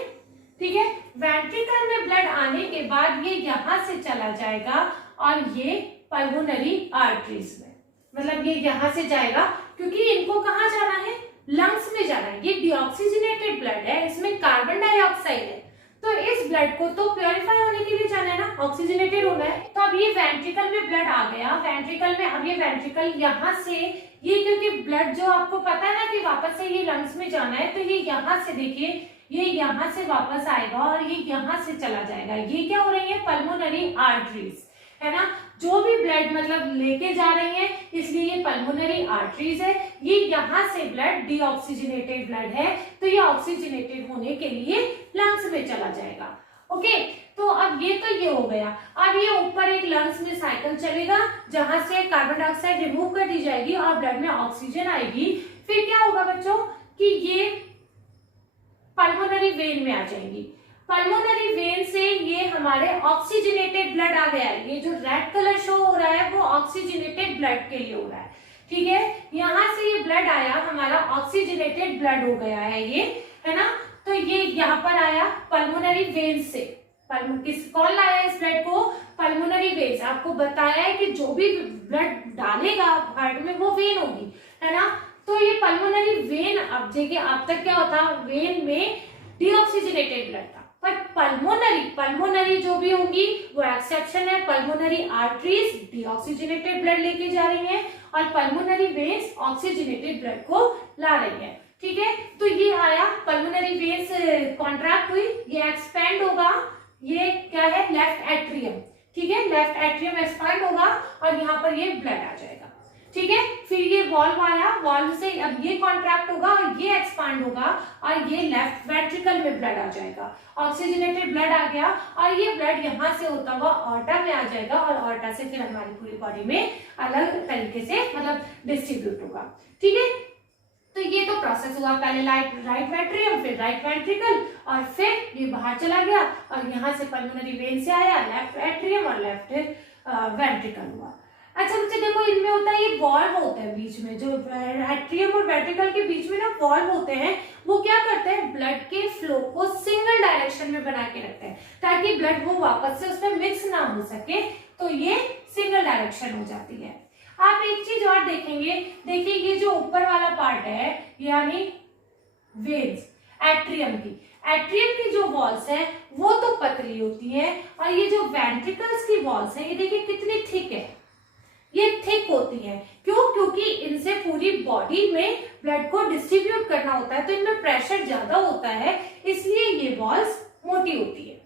ठीक है। वेंट्रिकल में ब्लड आने के बाद ये यहाँ से चला जाएगा और ये पल्मोनरी आर्टरीज में, मतलब ये यहाँ से जाएगा, क्योंकि इनको कहाँ जाना है, लंग्स में जाना है। ये डीऑक्सीजनेटेड ब्लड है, इसमें कार्बन डाइऑक्साइड है, तो इस ब्लड को तो प्योरीफाई होने के लिए जाना है ना, ऑक्सीजनेटेड होना है। तो अब ये वेंट्रिकल में ब्लड आ गया, वेंट्रिकल में अब ये वेंट्रिकल यहाँ से ये, क्योंकि ब्लड जो आपको पता है ना कि वापस से ये लंग्स में जाना है, तो ये यहाँ से देखिए, ये यहाँ से वापस आएगा और ये यहाँ से चला जाएगा। ये क्या हो रही है, पल्मोनरी आर्टरीज, है ना, जो भी ब्लड मतलब लेके जा रही है, इसलिए ये पल्मोनरी आर्टरीज है। ये यहाँ से ब्लड डीऑक्सीजनेटेड ब्लड है, तो ये ऑक्सीजनेटेड होने के लिए लंग्स में चला जाएगा, ओके। तो अब ये तो ये हो गया। अब ये ऊपर एक लंग्स में साइकिल चलेगा, जहां से कार्बन डाइऑक्साइड रिमूव कर दी जाएगी और ब्लड में ऑक्सीजन आएगी। फिर क्या होगा बच्चों कि ये पल्मोनरी वेन में आ जाएंगी। पल्मोनरी वेन से ये हमारे ऑक्सीजनेटेड ब्लड आ गया है। ये जो रेड कलर शो हो रहा है वो ऑक्सीजनेटेड ब्लड के लिए हो रहा है, ठीक है। यहाँ से ये ब्लड आया, हमारा ऑक्सीजनेटेड ब्लड हो गया है ये, है ना। तो ये यहाँ पर आया पल्मोनरी वेन से। कौन लाया इस ब्लड को, पल्मोनरी वेन। आपको बताया है कि जो भी ब्लड डालेगा हार्ट में वो वेन होगी, है ना। तो ये पल्मोनरी वेन, अब देखिए अब तक क्या होता, वेन में डीऑक्सीजनेटेड ब्लड था, पर पल्मोनरी जो भी होंगी वो एक्सेप्शन है। पल्मोनरी आर्टरीज डीऑक्सीजनेटेड ब्लड लेके जा रही हैं और पल्मोनरी वेन्स ऑक्सीजनेटेड ब्लड को ला रही है, ठीक है। तो ये आया, पल्मोनरी वेन्स कॉन्ट्रैक्ट हुई, ये एक्सपेंड होगा, ये क्या है, लेफ्ट एट्रियम, ठीक है। लेफ्ट एट्रियम एक्सपेंड होगा और यहाँ पर ये ब्लड आ जाएगा, ठीक है। फिर ये वॉल्व आया, वॉल्व से अब ये कॉन्ट्रैक्ट होगा और ये एक्सपांड होगा और ये लेफ्ट वेंट्रिकल में ब्लड आ जाएगा। ऑक्सीजनेटेड ब्लड आ गया और ये ब्लड यहाँ से होता हुआ ऑर्टा में आ जाएगा और ऑर्टा से फिर हमारी पूरी बॉडी में अलग तरीके से मतलब डिस्ट्रीब्यूट होगा, ठीक है। तो ये तो प्रोसेस हुआ, पहले राइट वेंट्रियम, फिर राइट वेंट्रिकल और फिर ये बाहर चला गया और यहाँ से पल्मोनरी वेन से आया लेफ्ट एट्रियम और लेफ्ट वेंट्रिकल हुआ। अच्छा बच्चे देखो, इनमें होता है ये वॉल्व होता है बीच में, जो एट्रियम और वेंट्रिकल के बीच में ना वॉल्व होते हैं, वो क्या करते हैं, ब्लड के फ्लो को सिंगल डायरेक्शन में बना के रखते हैं ताकि ब्लड वो वापस से उसमें मिक्स ना हो सके, तो ये सिंगल डायरेक्शन हो जाती है। आप एक चीज और देखेंगे, देखिए ये जो ऊपर वाला पार्ट है यानी वेन्स, एट्रियम की जो वॉल्स है वो तो पतली होती है और ये जो वेंट्रिकल्स की वॉल्स है ये देखिए कितनी थिक है, ये थिक होती है। क्यों, क्योंकि इनसे पूरी बॉडी में ब्लड को डिस्ट्रीब्यूट करना होता है, तो इनमें प्रेशर ज्यादा होता है, इसलिए ये वॉल्स मोटी होती है,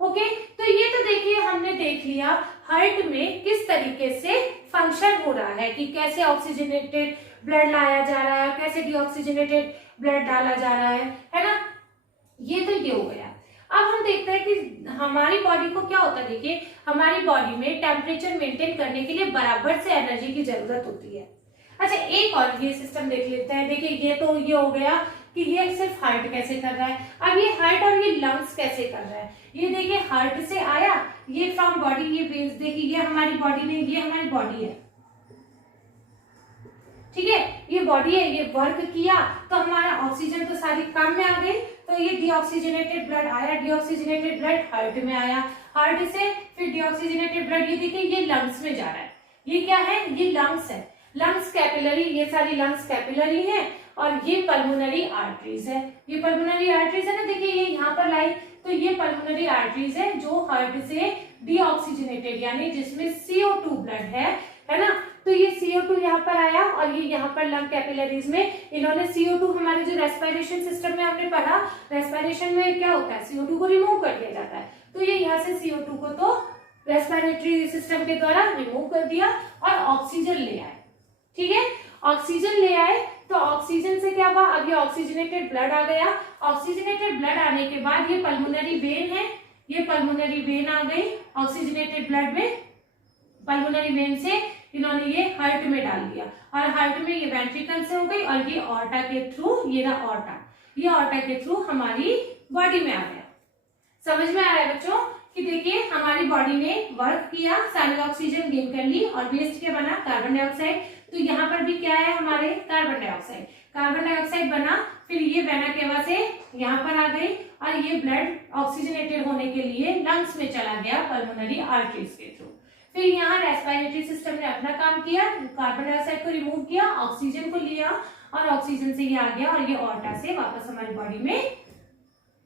ओके। तो ये तो देखिए हमने देख लिया हार्ट में किस तरीके से फंक्शन हो रहा है कि कैसे ऑक्सीजनेटेड ब्लड लाया जा रहा है, कैसे डीऑक्सीजनेटेड ब्लड डाला जा रहा है ना। ये तो ये हो गया। अब हम देखते हैं कि हमारी बॉडी को क्या होता है। देखिए हमारी बॉडी में टेम्परेचर मेंटेन करने के लिए बराबर से एनर्जी की जरूरत होती है। अच्छा एक और ये सिस्टम देख लेते हैं। देखिए ये तो ये हो गया कि ये सिर्फ हार्ट कैसे कर रहा है, अब ये हार्ट और ये लंग्स कैसे कर रहा है। ये देखिए हार्ट से आया, ये फ्रॉम बॉडी, ये वेन्स, देखिए ये हमारी बॉडी में, ये हमारी बॉडी है, ठीक है, ये बॉडी है, ये वर्क किया तो हमारा ऑक्सीजन तो सारी काम में आ गई, तो ये डीऑक्सीजनेटेड ब्लड आया, डीऑक्सीजनेटेड ब्लड हार्ट में आया, हार्ट से फिर डीऑक्सीजनेटेड ब्लड ये देखिए ये लंग्स में जा रहा है। ये क्या है, ये लंग्स है, लंग्स कैपिलरी, ये सारी लंग्स कैपिलरी है और ये पल्मोनरी आर्टरीज है। ये पल्मोनरी आर्टरीज है ना, देखिए ये यहाँ पर लाई, तो ये पल्मोनरी आर्टरीज है जो हार्ट से डीऑक्सीजनेटेड यानी जिसमें CO2 ब्लड है ना, तो ये CO2 यहाँ पर आया और ये यहाँ पर लंग कैपिलरीज में इन्होंने CO2 हमारे जो रेस्पिरेशन सिस्टम में हमने पढ़ा, रेस्पिरेशन में क्या होता है CO2 को रिमूव कर दिया जाता है, तो ये यहाँ से CO2 को तो रेस्पिरेटरी सिस्टम के द्वारा रिमूव कर दिया और ऑक्सीजन ले आए। ठीक है, ऑक्सीजन ले आए तो ऑक्सीजन से क्या हुआ, अब ये ऑक्सीजनेटेड ब्लड आ गया। ऑक्सीजनेटेड ब्लड आने के बाद ये पल्मोनरी वेन है, ये पल्मोनरी वेन आ गई ऑक्सीजनेटेड ब्लड में, पल्मोनरी वेन से इन्होंने ये हार्ट में डाल दिया और हार्ट में ये वेंट्रिकल से हो गई और ये ऑर्टा के थ्रू, ये रहा ऑर्टा, ये ऑर्टा के थ्रू हमारी बॉडी में आ गया। समझ में आ रहा है बच्चों कि देखिए हमारी बॉडी ने वर्क किया, सारी ऑक्सीजन गेन कर ली और वेस्ट क्या बना, कार्बन डाइऑक्साइड। तो यहाँ पर भी क्या है हमारे कार्बन डाइऑक्साइड, कार्बन डाइऑक्साइड बना, फिर ये वेना केवा से यहाँ पर आ गई और ये ब्लड ऑक्सीजनेटेड होने के लिए लंग्स में चला गया पल्मोनरी आर्टरीज के थ्रू। फिर यहाँ रेस्पिरेटरी सिस्टम ने अपना काम किया, कार्बन डाइऑक्साइड को रिमूव किया, ऑक्सीजन को लिया और ऑक्सीजन से ये आ गया और ये ऑर्टा से वापस हमारी बॉडी में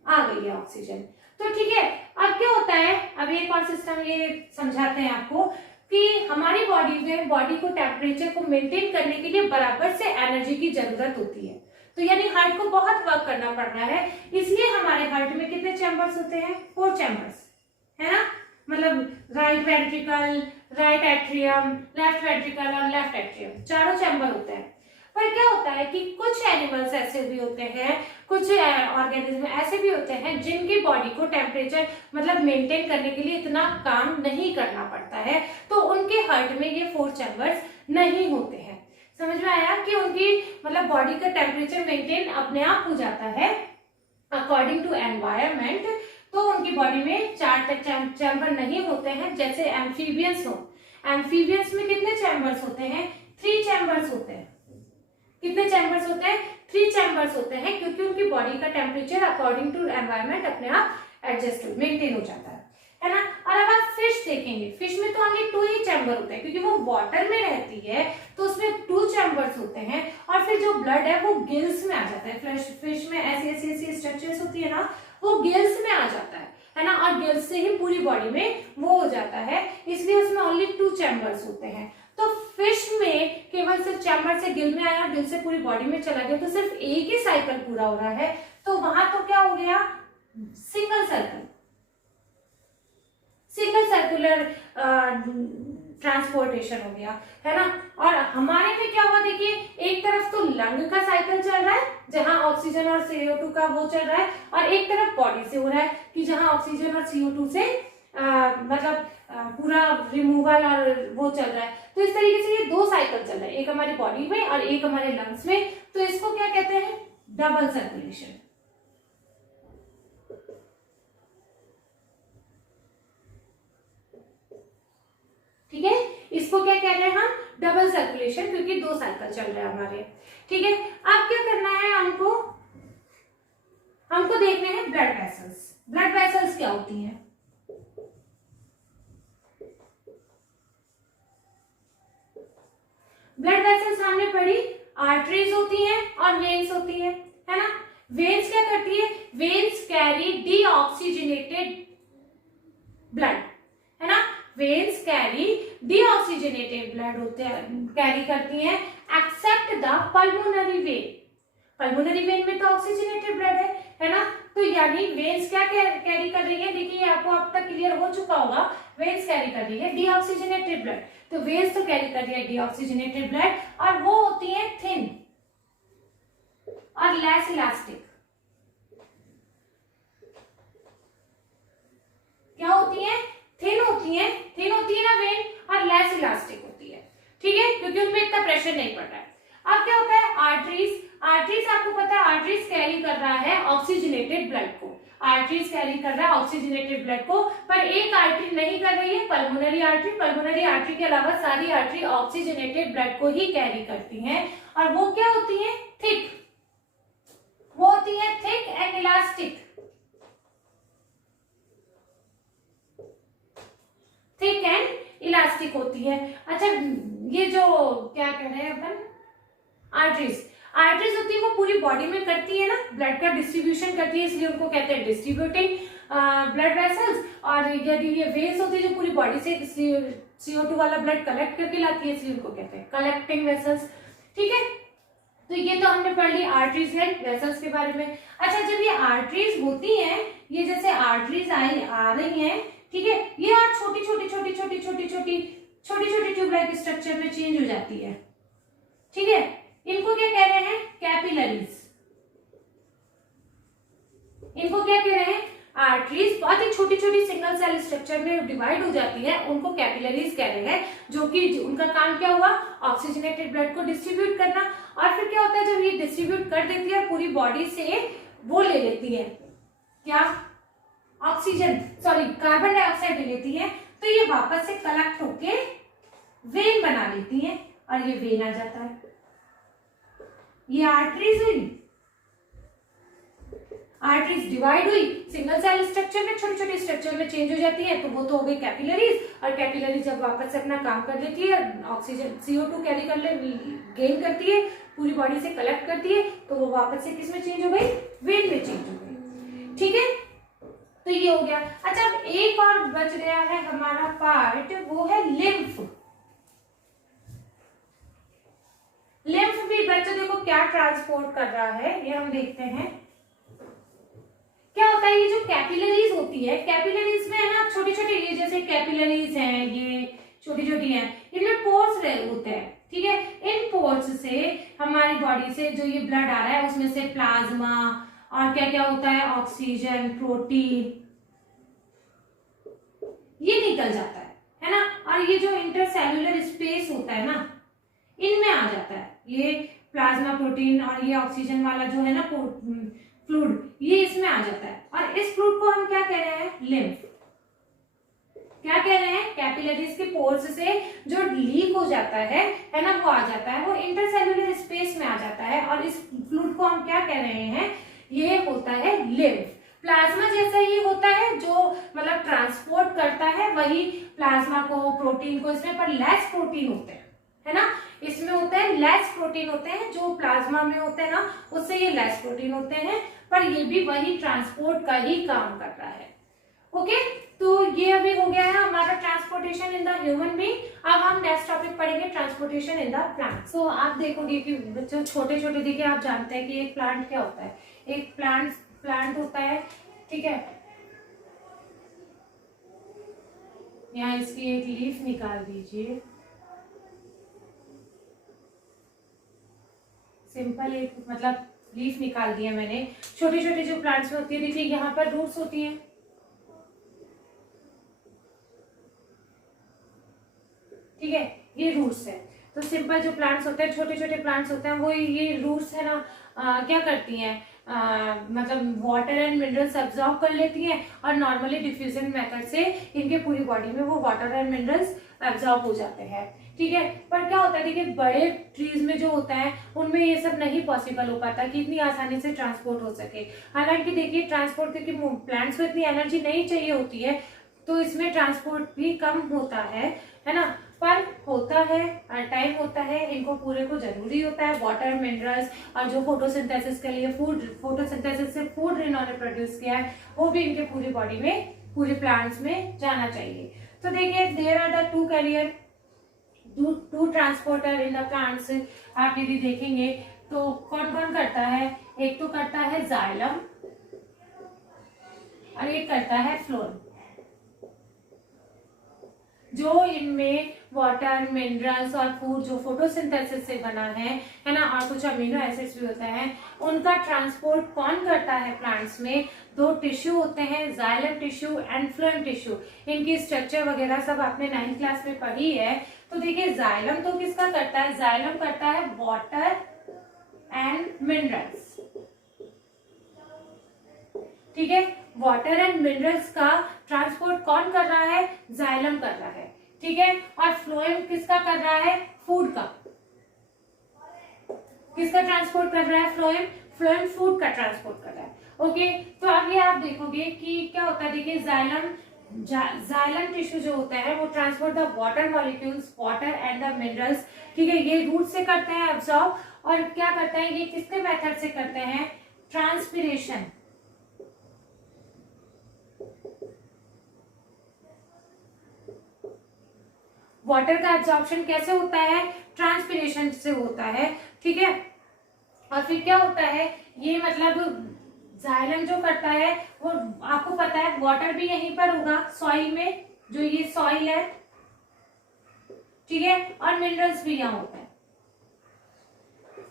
आ गई है ऑक्सीजन। तो ठीक है, अब क्या होता है, अब एक और सिस्टम ये समझाते हैं आपको कि हमारी बॉडी में बॉडी को टेम्परेचर को मेंटेन करने के लिए बराबर से एनर्जी की जरूरत होती है। तो यानी हार्ट को बहुत वर्क करना पड़ रहा है, इसलिए हमारे हार्ट में कितने चैम्बर्स होते हैं, 4 चैम्बर्स है ना, मतलब right ventricle, right atrium, left ventricle और लेफ्ट एट्रियम, चारों चैम्बर होते हैं। पर क्या होता है कि कुछ एनिमल्स ऐसे भी होते हैं, कुछ ऑर्गेनिज्म ऐसे भी होते हैं जिनकी बॉडी को टेम्परेचर मतलब मेंटेन करने के लिए इतना काम नहीं करना पड़ता है, तो उनके हार्ट में ये 4 चैम्बर्स नहीं होते हैं। समझ में आया कि उनकी मतलब बॉडी का टेम्परेचर मेंटेन अपने आप हो जाता है अकॉर्डिंग टू एनवायरमेंट, तो उनकी बॉडी में 4 चैम्बर नहीं होते हैं जैसे एम्फीबियंस हो। एम्फीबियंस में कितने चैम्बर्स होते हैं, 3 चैम्बर्स होते हैं। कितने चैम्बर्स होते हैं, 3 चैम्बर्स होते हैं, क्योंकि उनकी बॉडी का टेम्परेचर अकॉर्डिंग टू एनवायरमेंट अपने आप एडजस्ट मेंटेन हो जाता है ना। और अब आप फिश देखेंगे, फिश में तो ओनली 2 ही चैम्बर होते हैं क्योंकि वो वाटर में रहती है, तो उसमें 2 चैम्बर्स होते हैं। और फिर जो ब्लड है वो गिल्स में आ जाता है, फिश में ऐसी स्ट्रक्चर्स होती है ना, वो गिल्स में आ जाता है ना, और गिल्स से ही पूरी बॉडी में वो हो जाता है, इसलिए उसमें ओनली 2 चैम्बर्स होते हैं। तो फिश में केवल सिर्फ चैम्बर से गिल में आया, गिल से पूरी बॉडी में चला गया, तो सिर्फ एक ही साइकिल पूरा हो रहा है, तो वहां तो क्या हो गया, सिंगल सर्कुलर ट्रांसपोर्टेशन हो गया है ना। और हमारे में क्या हुआ, देखिए एक तरफ तो लंग का साइकिल चल रहा है जहां ऑक्सीजन और CO2 का वो चल रहा है, और एक तरफ बॉडी से हो रहा है कि जहां ऑक्सीजन और CO2 से मतलब पूरा रिमूवल और वो चल रहा है। तो इस तरीके से ये 2 साइकिल चल रहा है, एक हमारी बॉडी में और एक हमारे लंग्स में। तो इसको क्या कहते हैं, डबल सर्कुलेशन। ठीक है, इसको क्या कह रहे हैं हम, डबल सर्कुलेशन, क्योंकि 2 साइकिल चल रहे हैं हमारे। ठीक है, अब क्या करना है हमको देखने हैं ब्लड वेसल्स। ब्लड वेसल्स क्या होती हैं, ब्लड वेसल्स हमने पढ़ी, आर्टरीज होती हैं और वेन्स होती है ना। वेन्स क्या करती है, वेन्स कैरी डीऑक्सीजनेटेड ब्लड है ना, वेन्स कैरी डीऑक्सीजनेटेड ब्लड होते हैं, कैरी करती हैं, except the pulmonary vein. Pulmonary vein में तो ऑक्सीजनेटेड ब्लड है ना, तो यानी वेन्स क्या कैरी कर रही है, देखिए आपको अब तक क्लियर हो चुका होगा, वेन्स कैरी कर रही है डीऑक्सीजनेटेड ब्लड। तो वेन्स तो कैरी कर रही है डीऑक्सीजनेटेड ब्लड, और वो होती है थिन और लेस इलास्टिक। क्या होती है, थिन होती है ना वेन, और लेस इलास्टिक होती है। ठीक है, क्योंकि उनमें इतना प्रेशर नहीं पड़ रहा है। अब क्या होता है, आर्टरीज आपको पता है आर्टरीज कैरी कर रहा है ऑक्सीजनेटेड ब्लड को, आर्टरीज कैरी कर रहा है ऑक्सीजनेटेड ब्लड को, पर एक आर्टरी नहीं कर रही है, पल्मोनरी आर्टरी। पल्मोनरी आर्टरी के अलावा सारी आर्टरी ऑक्सीजनेटेड ब्लड को ही कैरी करती हैं, और वो क्या होती है, थिक, वो होती है thick and elastic. Thick and elastic होती है। अच्छा, ये जो क्या कह रहे हैं अपन, आर्टरीज होती है, वो पूरी बॉडी में करती है ना, ब्लड का डिस्ट्रीब्यूशन करती है, इसलिए उनको कहते हैं डिस्ट्रीब्यूटिंग ब्लड वेसल्स, और यदि ये वेन्स होती है जो पूरी बॉडी से CO2 वाला ब्लड कलेक्ट करके लाती है, इसलिए उनको कहते हैं कलेक्टिंग वेसल्स। ठीक है, तो ये तो हमने पढ़ ली आर्टरीज एंड वेसल्स के बारे में। अच्छा, जब ये आर्टरीज होती हैं, ये जैसे आर्टरीज आ रही हैं, ठीक है, ये आज छोटी छोटी छोटी छोटी छोटी छोटी छोटी छोटी ट्यूब लाइक स्ट्रक्चर में चेंज हो जाती है। ठीक है, इनको क्या कह रहे हैं? कैपिलरीज। इनको क्या कह रहे हैं? आर्टरीज बहुत ही छोटी छोटी सिंगल सेल स्ट्रक्चर में डिवाइड हो जाती है, उनको कैपिलरीज कह रहे हैं, जो कि उनका काम क्या हुआ? ऑक्सीजनेटेड ब्लड को डिस्ट्रीब्यूट करना। और फिर क्या होता है, जब ये डिस्ट्रीब्यूट कर देती है पूरी बॉडी से वो ले लेती है, क्या? ऑक्सीजन, सॉरी, कार्बन डाइऑक्साइड ले लेती है, तो ये वापस से कलेक्ट होके वेन बना लेती है और ये वेन आ जाता है। ये आर्टरीज हुई, आर्टरीज डिवाइड हुई, सिंगल सेल स्ट्रक्चर में छोटी छोटी स्ट्रक्चर में चेंज हो जाती है, तो वो तो हो गई कैपिलरीज। और कैपिलरीज जब वापस से अपना काम कर लेती है, ऑक्सीजन CO2 कैरी कर ले, गेन करती है, पूरी बॉडी से कलेक्ट करती है, तो वो वापस से किस में चेंज हो गई? वेन में चेंज हो गई। ठीक है, तो ये हो गया। अच्छा, अब एक और बच गया है हमारा पार्ट, वो है लिम्फ। लिम्फ भी बच्चों देखो क्या ट्रांसपोर्ट कर रहा है, ये हम देखते हैं। क्या होता है, ये जो कैपिलरीज होती है, कैपिलरीज में है ना छोटी छोटी, ये जैसे कैपिलरीज हैं, ये छोटी छोटी हैं, इनमें पोर्स होते हैं। ठीक है, इन पोर्स से हमारी बॉडी से जो ये ब्लड आ रहा है, उसमें से प्लाज्मा और क्या क्या होता है, ऑक्सीजन, प्रोटीन, ये निकल जाता है ना। और ये जो इंटरसेल्युलर स्पेस होता है ना, इनमें आ जाता है ये प्लाज्मा, प्रोटीन और ये ऑक्सीजन वाला जो है ना फ्लूइड, ये इसमें आ जाता है। और इस फ्लूइड को हम क्या कह रहे हैं? लिम्फ। क्या कह रहे हैं? कैपिलरीज के पोर्स से जो लीक हो जाता है ना, वो आ जाता है, वो इंटरसेल्युलर स्पेस में आ जाता है, और इस फ्लूइड को हम क्या कह रहे हैं? ये होता है लिम्फ। प्लाज्मा जैसा ही होता है, जो मतलब ट्रांसपोर्ट करता है, वही प्लाज्मा को, प्रोटीन को, इसमें पर लेस प्रोटीन होते हैं, है ना, इसमें होते हैं लेस प्रोटीन होते हैं, जो प्लाज्मा में होते हैं ना, उससे ये लेस प्रोटीन होते हैं, पर ये भी वही ट्रांसपोर्ट का ही काम कर रहा है। ओके, तो ये अभी हो गया है हमारा transportation in the human being. अब हम नेक्स्ट टॉपिक पढ़ेंगे ट्रांसपोर्टेशन इन द प्लांट। सो आप देखोगे कि बच्चों छोटे छोटे, देखिए आप जानते हैं कि एक प्लांट क्या होता है, एक प्लांट होता है। ठीक है, यहाँ इसकी एक लीफ निकाल दीजिए, सिंपल एक मतलब लीफ निकाल दिया मैंने। छोटे छोटे जो प्लांट्स में होती है, देखिए यहाँ पर रूट्स होती हैं, ठीक है, ये रूट्स है। तो सिंपल जो प्लांट्स होते हैं, छोटे छोटे प्लांट्स होते हैं, वो ये रूट्स है ना, क्या करती हैं, मतलब वाटर एंड मिनरल्स अब्सॉर्ब कर लेती हैं, और नॉर्मली डिफ्यूजन मेथड से इनके पूरी बॉडी में वो वाटर एंड मिनरल्स अब्सॉर्ब हो जाते हैं। ठीक है, पर क्या होता है, देखिए बड़े ट्रीज में जो होता है, उनमें ये सब नहीं पॉसिबल हो पाता कि इतनी आसानी से ट्रांसपोर्ट हो सके। हालांकि देखिए ट्रांसपोर्ट, क्योंकि प्लांट्स को इतनी एनर्जी नहीं चाहिए होती है, तो इसमें ट्रांसपोर्ट भी कम होता है ना, पर होता है, टाइम होता है, इनको पूरे को जरूरी होता है, वाटर, मिनरल्स, और जो फोटोसिंथेसिस के लिए फोटोसिंथेसिस से फूड इन्होंने प्रोड्यूस किया है, वो भी इनके पूरी बॉडी में, पूरे प्लांट्स में जाना चाहिए। तो देखिए, there are the two carrier, two transporter in the plants. आप यदि देखेंगे तो कौन कौन करता है, एक तो करता है जाइलम और एक करता है फ्लोएम, जो इनमें वाटर, मिनरल्स और फूड जो फोटोसिंथेसिस से बना है ना, और कुछ अमीनो एसिड्स भी होते हैं, उनका ट्रांसपोर्ट कौन करता है प्लांट्स में? दो टिश्यू होते हैं, xylem tissue and phloem tissue. इनकी स्ट्रक्चर वगैरह सब आपने 9th क्लास में पढ़ी है। तो देखिए, जाइलम तो किसका करता है? जाइलम करता है वाटर एंड मिनरल्स। ठीक है, वाटर एंड मिनरल्स का ट्रांसपोर्ट कौन कर रहा है? जाइलम कर रहा है। ठीक है, और फ्लोएम किसका कर रहा है? फूड का। किसका ट्रांसपोर्ट कर रहा है? फ्लोएम फूड का ट्रांसपोर्ट कर रहा है। ओके, तो आगे आप देखोगे कि क्या होता है, देखिए जाइलम टिश्यू जो होता है, वो transport the water molecules, water and the minerals. ठीक है, ये रूट से करते हैं अब्सॉर्ब, और क्या करते हैं, ये किसके मेथड से करते हैं? ट्रांसपिरेशन। वाटर का एब्जॉर्प्शन कैसे होता है, ट्रांसपिरेशन से होता है, ठीक है। और फिर क्या होता है, ये मतलब जाइलम जो करता है वो आपको पता है वाटर भी यहीं पर होगा सॉइल में, जो ये सॉइल है, ठीक है, और मिनरल्स भी यहाँ होता है,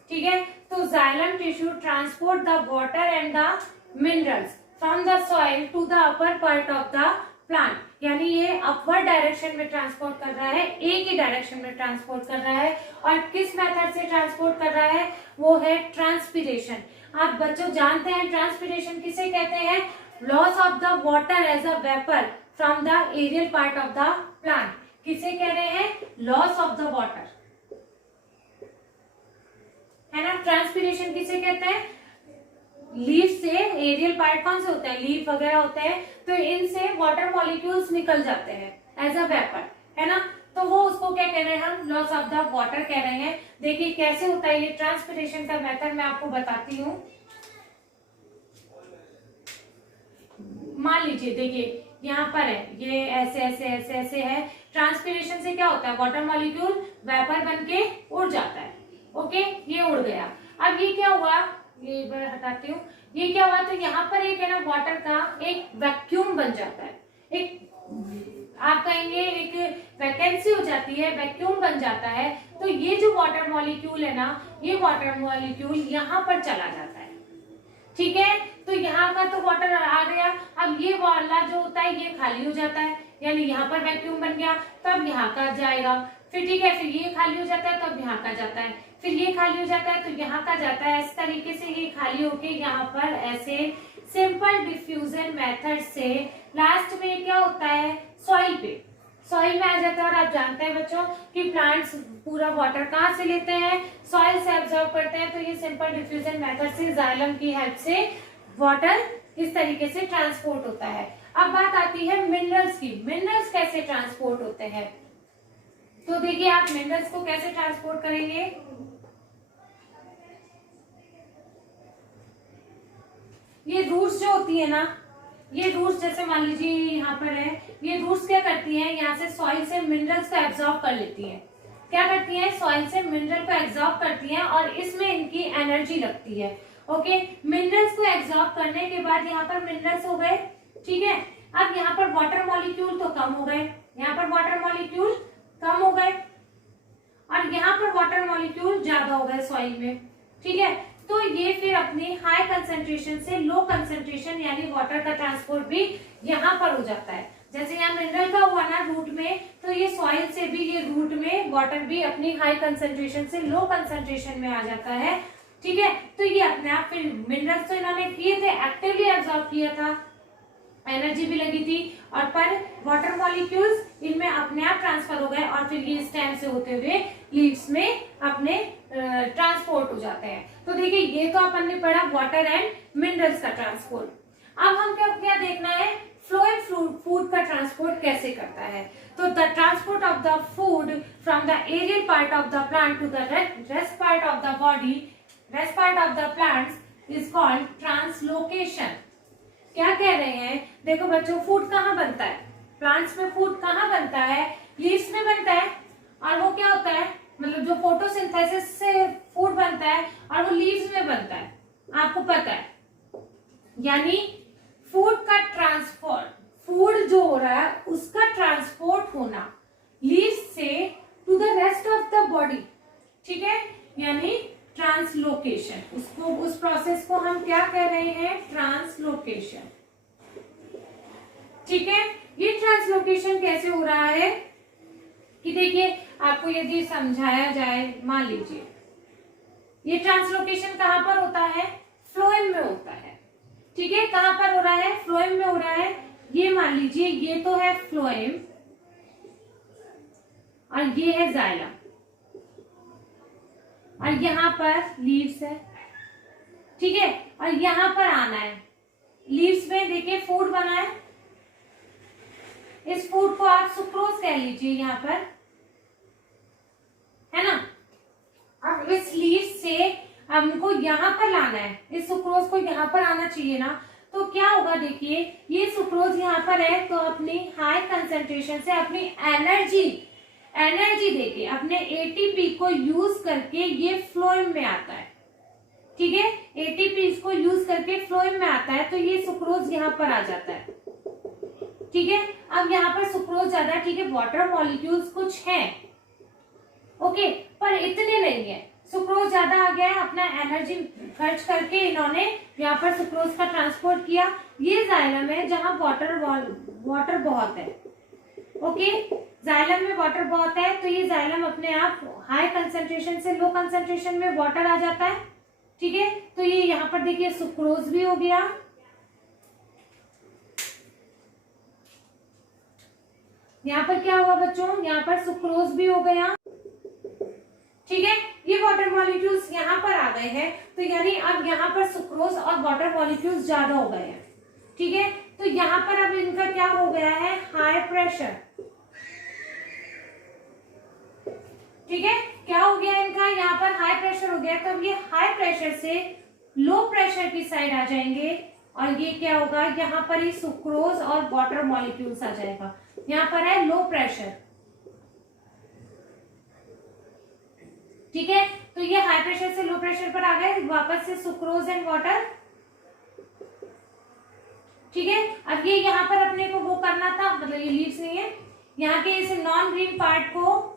ठीक है। तो xylem tissue transport the water and the minerals from the soil to the upper part of the plant, यानी ये अपवर्ड डायरेक्शन में ट्रांसपोर्ट कर रहा है, एक ही डायरेक्शन में ट्रांसपोर्ट कर रहा है। और किस मेथड से ट्रांसपोर्ट कर रहा है, वो है ट्रांसपिरेशन। आप बच्चों जानते हैं ट्रांसपिरेशन किसे कहते हैं, loss of the water as a vapour from the aerial part of the plant, किसे कह रहे हैं, लॉस ऑफ द वाटर, है ना। ट्रांसपिरेशन किसे कहते हैं, लीफ से एरियल पार्ट कौन से होते हैं, लीफ वगैरह होते हैं, तो इनसे वाटर मॉलिक्यूल्स निकल जाते हैं एज अ वेपर, है ना। तो वो उसको क्या कह रहे हैं हम, लॉस ऑफ द वाटर कह रहे हैं। देखिए कैसे होता है ये ट्रांसपिरेशन का मेथड, मैं आपको बताती हूँ। मान लीजिए देखिए यहाँ पर है, ये ऐसे ऐसे ऐसे ऐसे है, ट्रांसपिरेशन से क्या होता है, वाटर मॉलिक्यूल वेपर बन के उड़ जाता है, ओके, ये उड़ गया। अब ये क्या हुआ, ये एक बार हटाती हूँ, ये क्या हुआ, तो यहाँ पर एक है ना वाटर का एक वैक्यूम बन जाता है, एक आप कहेंगे एक वैकेंसी हो जाती है, वैक्यूम बन जाता है। तो ये जो वाटर मॉलिक्यूल है ना, ये वाटर मॉलिक्यूल यहाँ पर चला जाता है, ठीक है। तो यहाँ का तो वाटर आ गया, अब ये वाला जो होता है ये खाली हो जाता है, यानी यहाँ पर वैक्यूम बन गया, तब यहाँ का जाएगा, फिर ठीक है, फिर ये खाली हो जाता है तब यहाँ का जाता है, फिर ये खाली हो जाता है तो यहाँ का जाता है। इस तरीके से ये खाली होके यहाँ पर ऐसे सिंपल डिफ्यूजन मेथड से लास्ट में क्या होता है, सॉइल पे, सॉइल में आ जाता है। और आप जानते हैं बच्चों कि प्लांट्स पूरा वाटर कहाँ से लेते हैं, सॉइल से एब्जॉर्ब करते हैं। तो ये सिंपल डिफ्यूजन मेथड से जाइलम की हेल्प से वाटर इस तरीके से ट्रांसपोर्ट होता है। अब बात आती है मिनरल्स की, मिनरल्स कैसे ट्रांसपोर्ट होते हैं। तो देखिए आप मिनरल्स को कैसे ट्रांसपोर्ट करेंगे, ये रूट्स जो होती है ना, ये रूट्स जैसे मान लीजिए यहाँ पर है, ये रूट्स क्या करती हैं, यहाँ से सॉइल से मिनरल्स को एब्जॉर्ब कर लेती हैं। क्या करती हैं, सॉइल से मिनरल को एब्जॉर्ब करती हैं और इसमें इनकी एनर्जी लगती है, ओके। मिनरल्स को एब्जॉर्ब करने के बाद यहाँ पर मिनरल्स हो गए, ठीक है। अब यहाँ पर वाटर मॉलिक्यूल तो कम हो गए, यहाँ पर वाटर मॉलिक्यूल कम हो गए और यहाँ पर वाटर मॉलिक्यूल ज्यादा हो गए सॉइल में, ठीक है। तो ये फिर अपनी हाई कंसंट्रेशन से लो कंसंट्रेशन यानी वाटर का ट्रांसपोर्ट भी यहाँ पर हो जाता है। जैसे यहाँ मिनरल का हुआ ना रूट में, तो ये सॉइल से भी ये रूट में वाटर भी अपनी हाई कंसंट्रेशन से लो कंसंट्रेशन में आ जाता है, ठीक है। तो ये अपने आप फिर मिनरल्स तो इन्होंने किए थे, एक्टिवली एब्जॉर्ब किया था, एनर्जी भी लगी थी, और पर वाटर मॉलिक्यूल्स इनमें अपने आप ट्रांसफर हो गए और फिर ये स्टेम से होते हुए लीव्स में अपने ट्रांसपोर्ट हो जाते हैं। तो देखिए ये तो अपन ने पढ़ा वाटर एंड मिनरल्स का ट्रांसपोर्ट। अब हम क्या क्या देखना है, फ्लोएम फूड का ट्रांसपोर्ट कैसे करता है। तो the transport of the food from the aerial part of the plant to the rest part of the body, rest part of the plants is called translocation. क्या कह रहे हैं, देखो बच्चों फूड कहाँ बनता है, प्लांट्स में फूड कहाँ बनता है, लीव्स में बनता है। और वो क्या होता है, मतलब जो फोटोसिंथेसिस से फूड बनता है और वो लीव्स में बनता है, आपको पता है। यानी फूड का ट्रांसपोर्ट, फूड जो हो रहा है उसका ट्रांसपोर्ट होना लीव्स से to the rest of the body, ठीक है, यानी ट्रांसलोकेशन। उसको, उस प्रोसेस को हम क्या कह रहे हैं, ट्रांसलोकेशन, ठीक है। ये ट्रांसलोकेशन कैसे हो रहा है कि देखिए आपको यदि समझाया जाए, मान लीजिए ये ट्रांसलोकेशन कहां पर होता है, फ्लोएम में होता है, ठीक है। कहां पर हो रहा है, फ्लोएम में हो रहा है। ये मान लीजिए ये तो है फ्लोएम और ये है जाइलम और यहाँ पर लीव्स है, ठीक है। और यहाँ पर आना है, लीव्स में देखिए फूड बना है, इस फूड को आप सुक्रोज कह लीजिए यहाँ पर, है ना। अब इस लीव्स से हमको यहाँ पर लाना है, इस सुक्रोज को यहाँ पर आना चाहिए ना। तो क्या होगा, देखिए ये सुक्रोज यहाँ पर है तो अपनी हाई कंसंट्रेशन से अपनी एनर्जी एनर्जी देके अपने एटीपी को यूज करके ये फ्लोएम में आता है, ठीक है, एटीपी को यूज करके फ्लोएम में आता है, तो ये सुक्रोज यहाँ पर आ जाता है, ठीक है। अब यहाँ पर सुक्रोज ज्यादा, ठीक है, वाटर मॉलिक्यूल्स कुछ हैं, ओके, पर इतने नहीं है, सुक्रोज ज्यादा आ गया है, अपना एनर्जी खर्च करके इन्होंने यहाँ पर सुक्रोज का ट्रांसपोर्ट किया। ये जाइलम है जहाँ वाटर बहुत है, ओके, जाइलम में वाटर बहुत है, तो ये जाइलम अपने आप हाई कंसंट्रेशन से लो कंसंट्रेशन में वाटर आ जाता है, ठीक है। तो ये यहाँ पर देखिए सुक्रोज भी हो गया, यहाँ पर क्या हुआ बच्चों, यहाँ पर सुक्रोज भी हो गया, ठीक है। ये वाटर मॉलिक्यूल्स यहाँ पर आ गए हैं, तो यानी अब यहाँ पर सुक्रोज और वाटर मॉलिक्यूल्स ज्यादा हो गए हैं, ठीक है। तो यहाँ पर अब इनका क्या हो गया है, हाई प्रेशर, ठीक है, क्या हो गया इनका, यहाँ पर हाई प्रेशर हो गया, तो अब ये हाई प्रेशर से लो प्रेशर की साइड आ जाएंगे, और ये क्या होगा, यहाँ पर ही सुक्रोज और वाटर मॉलिक्यूल्स आ जाएगा, यहाँ पर है लो प्रेशर, ठीक है। तो ये हाई प्रेशर से लो प्रेशर पर आ गए, वापस से सुक्रोज एंड वाटर, ठीक है। अब ये यहाँ पर अपने को वो करना था, मतलब ये लीव्स नहीं है, यहाँ के इस नॉन ग्रीन पार्ट को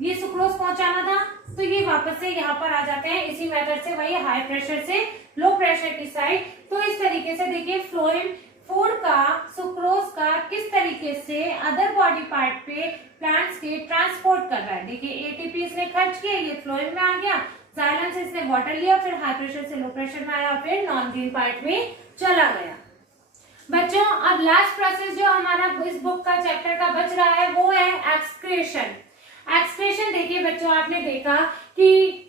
ये सुक्रोज पहुंचाना था, तो ये वापस से यहाँ पर आ जाते हैं इसी मेथड से, वही हाई प्रेशर से लो प्रेशर की साइड। तो इस तरीके से देखिए फ्लोएम फूड का, सुक्रोज का किस तरीके से अदर बॉडी पार्ट पे प्लांट्स के ट्रांसपोर्ट कर रहा है। देखिए एटीपी इसने खर्च किया, ये फ्लोएम में आ गया, जाइलम से इसने वाटर लिया, फिर हाई प्रेशर से लो प्रेशर में आया, फिर नॉन ग्रीन पार्ट में चला गया। बच्चों अब लास्ट प्रोसेस जो हमारा इस बुक का चैप्टर का बच रहा है वो है एक्सक्रीशन। एक्सक्रीशन देखिए बच्चों, आपने देखा कि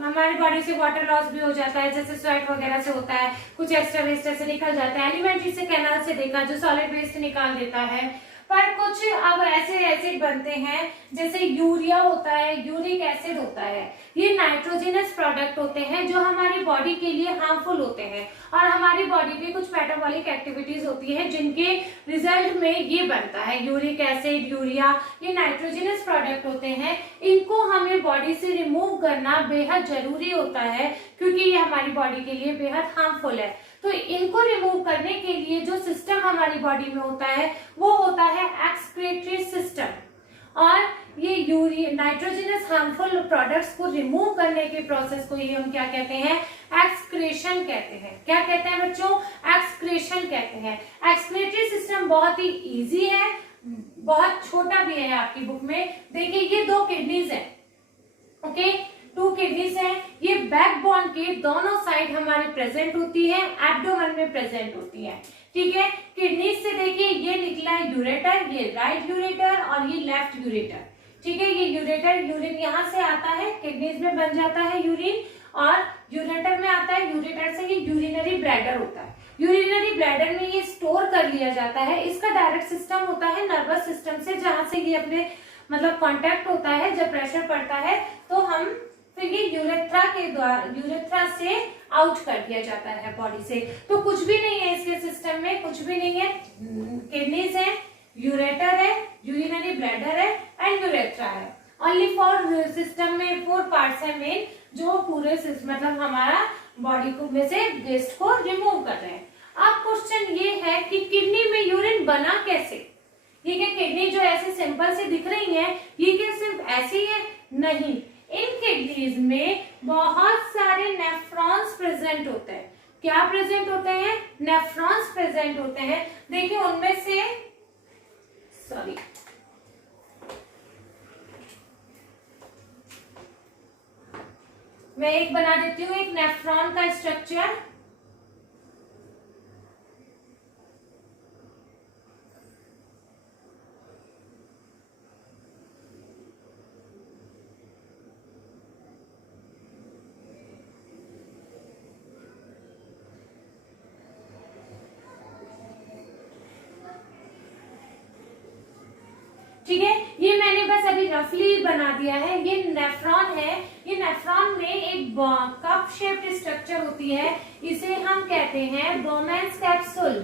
हमारी बॉडी से वाटर लॉस भी हो जाता है, जैसे स्वेट वगैरह से होता है, कुछ एक्स्ट्रा वेस्ट से निकल जाता है, एलिमेंट्री से कैनाल से देखा जो सॉलिड वेस्ट निकाल देता है, पर कुछ अब ऐसे एसिड बनते हैं जैसे यूरिया होता है, यूरिक एसिड होता है, ये नाइट्रोजनस प्रोडक्ट होते हैं जो हमारी बॉडी के लिए हार्मफुल होते हैं, और हमारी बॉडी में कुछ मेटाबॉलिक एक्टिविटीज होती है जिनके रिजल्ट में ये बनता है यूरिक एसिड, यूरिया, ये नाइट्रोजनस प्रोडक्ट होते हैं। इनको हमें बॉडी से रिमूव करना बेहद जरूरी होता है क्योंकि ये हमारी बॉडी के लिए बेहद हार्मफुल है। तो इनको रिमूव करने के लिए जो सिस्टम हमारी बॉडी में होता है वो होता है एक्सक्रीटरी सिस्टम, और ये यूरिया नाइट्रोजनस हार्मफुल प्रोडक्ट्स को रिमूव करने के प्रोसेस को ये हम क्या कहते हैं, एक्सक्रीशन कहते हैं। क्या कहते हैं बच्चों, एक्सक्रीशन कहते हैं। एक्सक्रीटरी सिस्टम बहुत ही इजी है, बहुत छोटा भी है आपकी बुक में। देखिए ये दो किडनीज है, ओके, 2 किडनीज है, ये बैकबोन के दोनों साइड हमारे प्रेजेंट होती है, एब्डोमेन में प्रेजेंट होती है, ठीक है। किडनीज से देखिए ये निकला है यूरेटर, ये राइट यूरेटर और ये लेफ्ट यूरेटर, ठीक है। ये यूरेटर, यूरिन यहाँ से आता है, किडनीज में बन जाता है यूरिन, और यूरेटर में आता है, यूरेटर से ये यूरिनरी ब्लैडर होता है, यूरिनरी ब्लैडर में ये स्टोर कर लिया जाता है। इसका डायरेक्ट सिस्टम होता है नर्वस सिस्टम से, जहां से ये अपने मतलब कांटेक्ट होता है, जब प्रेशर पड़ता है तो हम फिर ये यूरेथ्रा के द्वारा, यूरेथ्रा से आउट कर दिया जाता है बॉडी से। तो कुछ भी नहीं है इसके सिस्टम में, कुछ भी नहीं है, किडनीज है, यूरेटर है, यूरिनरी ब्लैडर है एंड यूरेथ्रा है। ओनली 4 सिस्टम में 4 पार्ट्स है मेन, जो पूरे मतलब हमारा बॉडी को में से वेस्ट को रिमूव कर रहे हैं। अब क्वेश्चन ये है कि किडनी में यूरिन बना कैसे। ये क्या किडनी जो ऐसे सिंपल से दिख रही है, ये क्या सिर्फ ऐसे ही है? नहीं, इन किडनीज में बहुत सारे नेफ्रॉन्स प्रेजेंट होते हैं। क्या प्रेजेंट होते हैं? नेफ्रॉन्स प्रेजेंट होते हैं। देखिए उनमें से मैं एक बना देती हूँ, एक नेफ्रॉन का स्ट्रक्चर। ठीक है, ये मैंने बस अभी रफली बना दिया है। ये नेफ्रॉन है, ये नेफ्रॉन में एक कप शेप्ड स्ट्रक्चर होती है, इसे हम कहते हैं बोमेन्स कैप्सूल।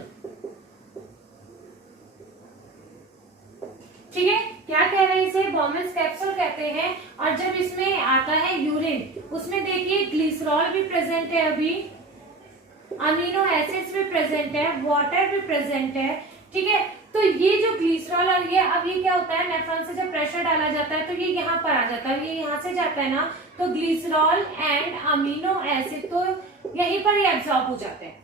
ठीक है, क्या कह रहे हैं, इसे बॉमेंस कैप्सूल कहते हैं। और जब इसमें आता है यूरिन, उसमें देखिए ग्लिसरॉल भी प्रेजेंट है, अभी अमीनो एसिड्स भी प्रेजेंट है, वाटर भी प्रेजेंट है, ठीक है। तो ये जो ग्लिसरॉल और ये, अब ये क्या होता है, नेफ्रॉन से जब प्रेशर डाला जाता है तो ये यहाँ पर आ जाता है, ये यहाँ से जाता है ना, तो ग्लिसरॉल एंड अमीनो एसिड तो यहीं पर ही एब्जॉर्ब हो जाते हैं,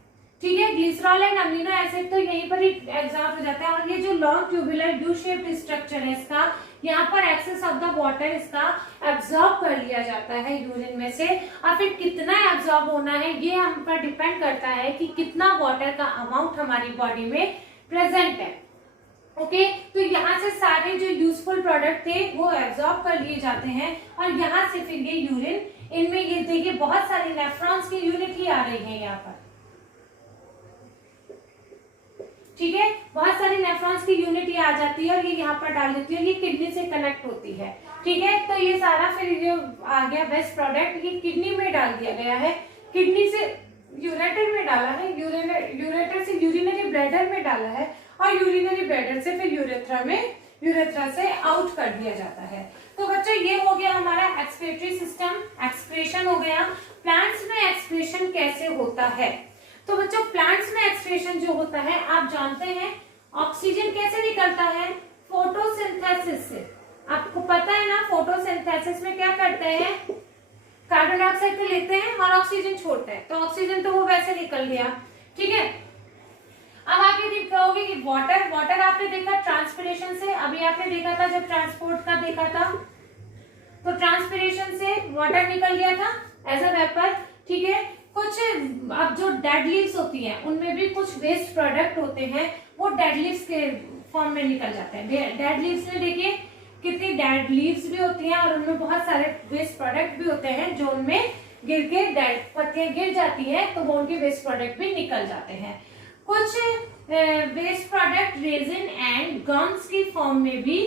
ठीक है। ग्लिसरॉल एंड अमीनो एसिड तो यहीं पर ही एब्जॉर्ब हो जाता है। और ये जो long tubular U shaped structure है इसका, यहाँ पर एक्सेस ऑफ द वाटर इसका एब्जॉर्ब कर लिया जाता है यूरिन में से। और फिर कितना एब्जॉर्ब होना है ये हम पर डिपेंड करता है कि कितना वाटर का अमाउंट हमारी बॉडी में प्रेजेंट है, ओके। तो यहाँ से सारे जो यूजफुल प्रोडक्ट थे वो एब्जॉर्ब कर लिए जाते हैं और यहाँ से फिर ये यूरिन, इनमें ये देखिए बहुत सारी नेफ्रॉन्स की यूनिट ही आ रही है यहाँ पर, ठीक है। बहुत सारी नेफ्रॉन्स की यूनिट ये आ जाती है और ये यहाँ पर डाल देती है, ये किडनी से कनेक्ट होती है, ठीक है। तो ये सारा फिर ये आ गया वेस्ट प्रोडक्ट, ये किडनी में डाल दिया गया है, किडनी से यूरेटर में डाला है, यूरेटर से यूरिनरी ब्लैडर में डाला है और यूरिनरी ब्लैडर से फिर यूरेथ्रा से आउट कर दिया जाता है। तो बच्चों ये हो गया हमारा एक्सक्रीटरी सिस्टम, एक्सक्रीशन हो गया। प्लांट्स में एक्सक्रीशन कैसे होता है, तो बच्चों प्लांट्स में एक्सक्रीशन जो होता है आप जानते हैं, ऑक्सीजन कैसे निकलता है, फोटोसिंथेसिस से। आपको पता है ना, फोटोसिंथेसिस में क्या करते हैं, कार्बन डाइऑक्साइड को लेते हैं और ऑक्सीजन छोड़ते हैं, तो ऑक्सीजन तो वो वैसे निकल गया, ठीक है। अब आप ये कहोगे कि वाटर आपने देखा ट्रांसपिरेशन से, अभी आपने देखा था जब ट्रांसपोर्ट का देखा था, तो ट्रांसपिरेशन से वाटर निकल गया था एज अ वेपर, ठीक है। कुछ अब जो डेड लीव्स होती हैं उनमें भी कुछ वेस्ट प्रोडक्ट होते हैं, वो डेड लीव्स के फॉर्म में निकल जाते हैं। डेड लीव्स में देखिए कितनी डेड लीव्स भी होती हैं और उनमें बहुत सारे वेस्ट प्रोडक्ट भी होते हैं, जो उनमें गिर के डेड पत्तियां गिर जाती है तो वो उनके वेस्ट प्रोडक्ट भी निकल जाते हैं। कुछ waste product resin and gums की फॉर्म में भी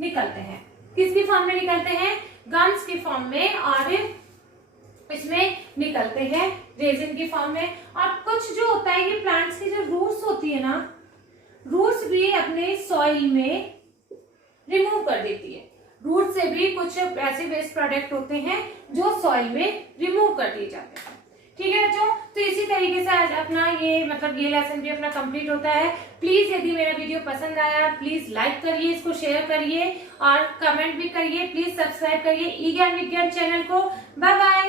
निकलते हैं। किसकी फॉर्म में निकलते हैं, गम्स की फॉर्म में और इसमें निकलते हैं रेजिन की फॉर्म में। और कुछ जो होता है, ये प्लांट्स की जो रूट्स होती है ना, रूट्स भी अपने सॉइल में रिमूव कर देती है। रूट से भी कुछ ऐसे वेस्ट प्रोडक्ट होते हैं जो सॉइल में रिमूव कर दिए जाते हैं, ठीक है बच्चों। तो इसी तरीके से आज अपना ये ये लेसन भी अपना कंप्लीट होता है। प्लीज यदि मेरा वीडियो पसंद आया प्लीज लाइक करिए, इसको शेयर करिए और कमेंट भी करिए। प्लीज सब्सक्राइब करिए ई ज्ञान विज्ञान चैनल को। Bye bye.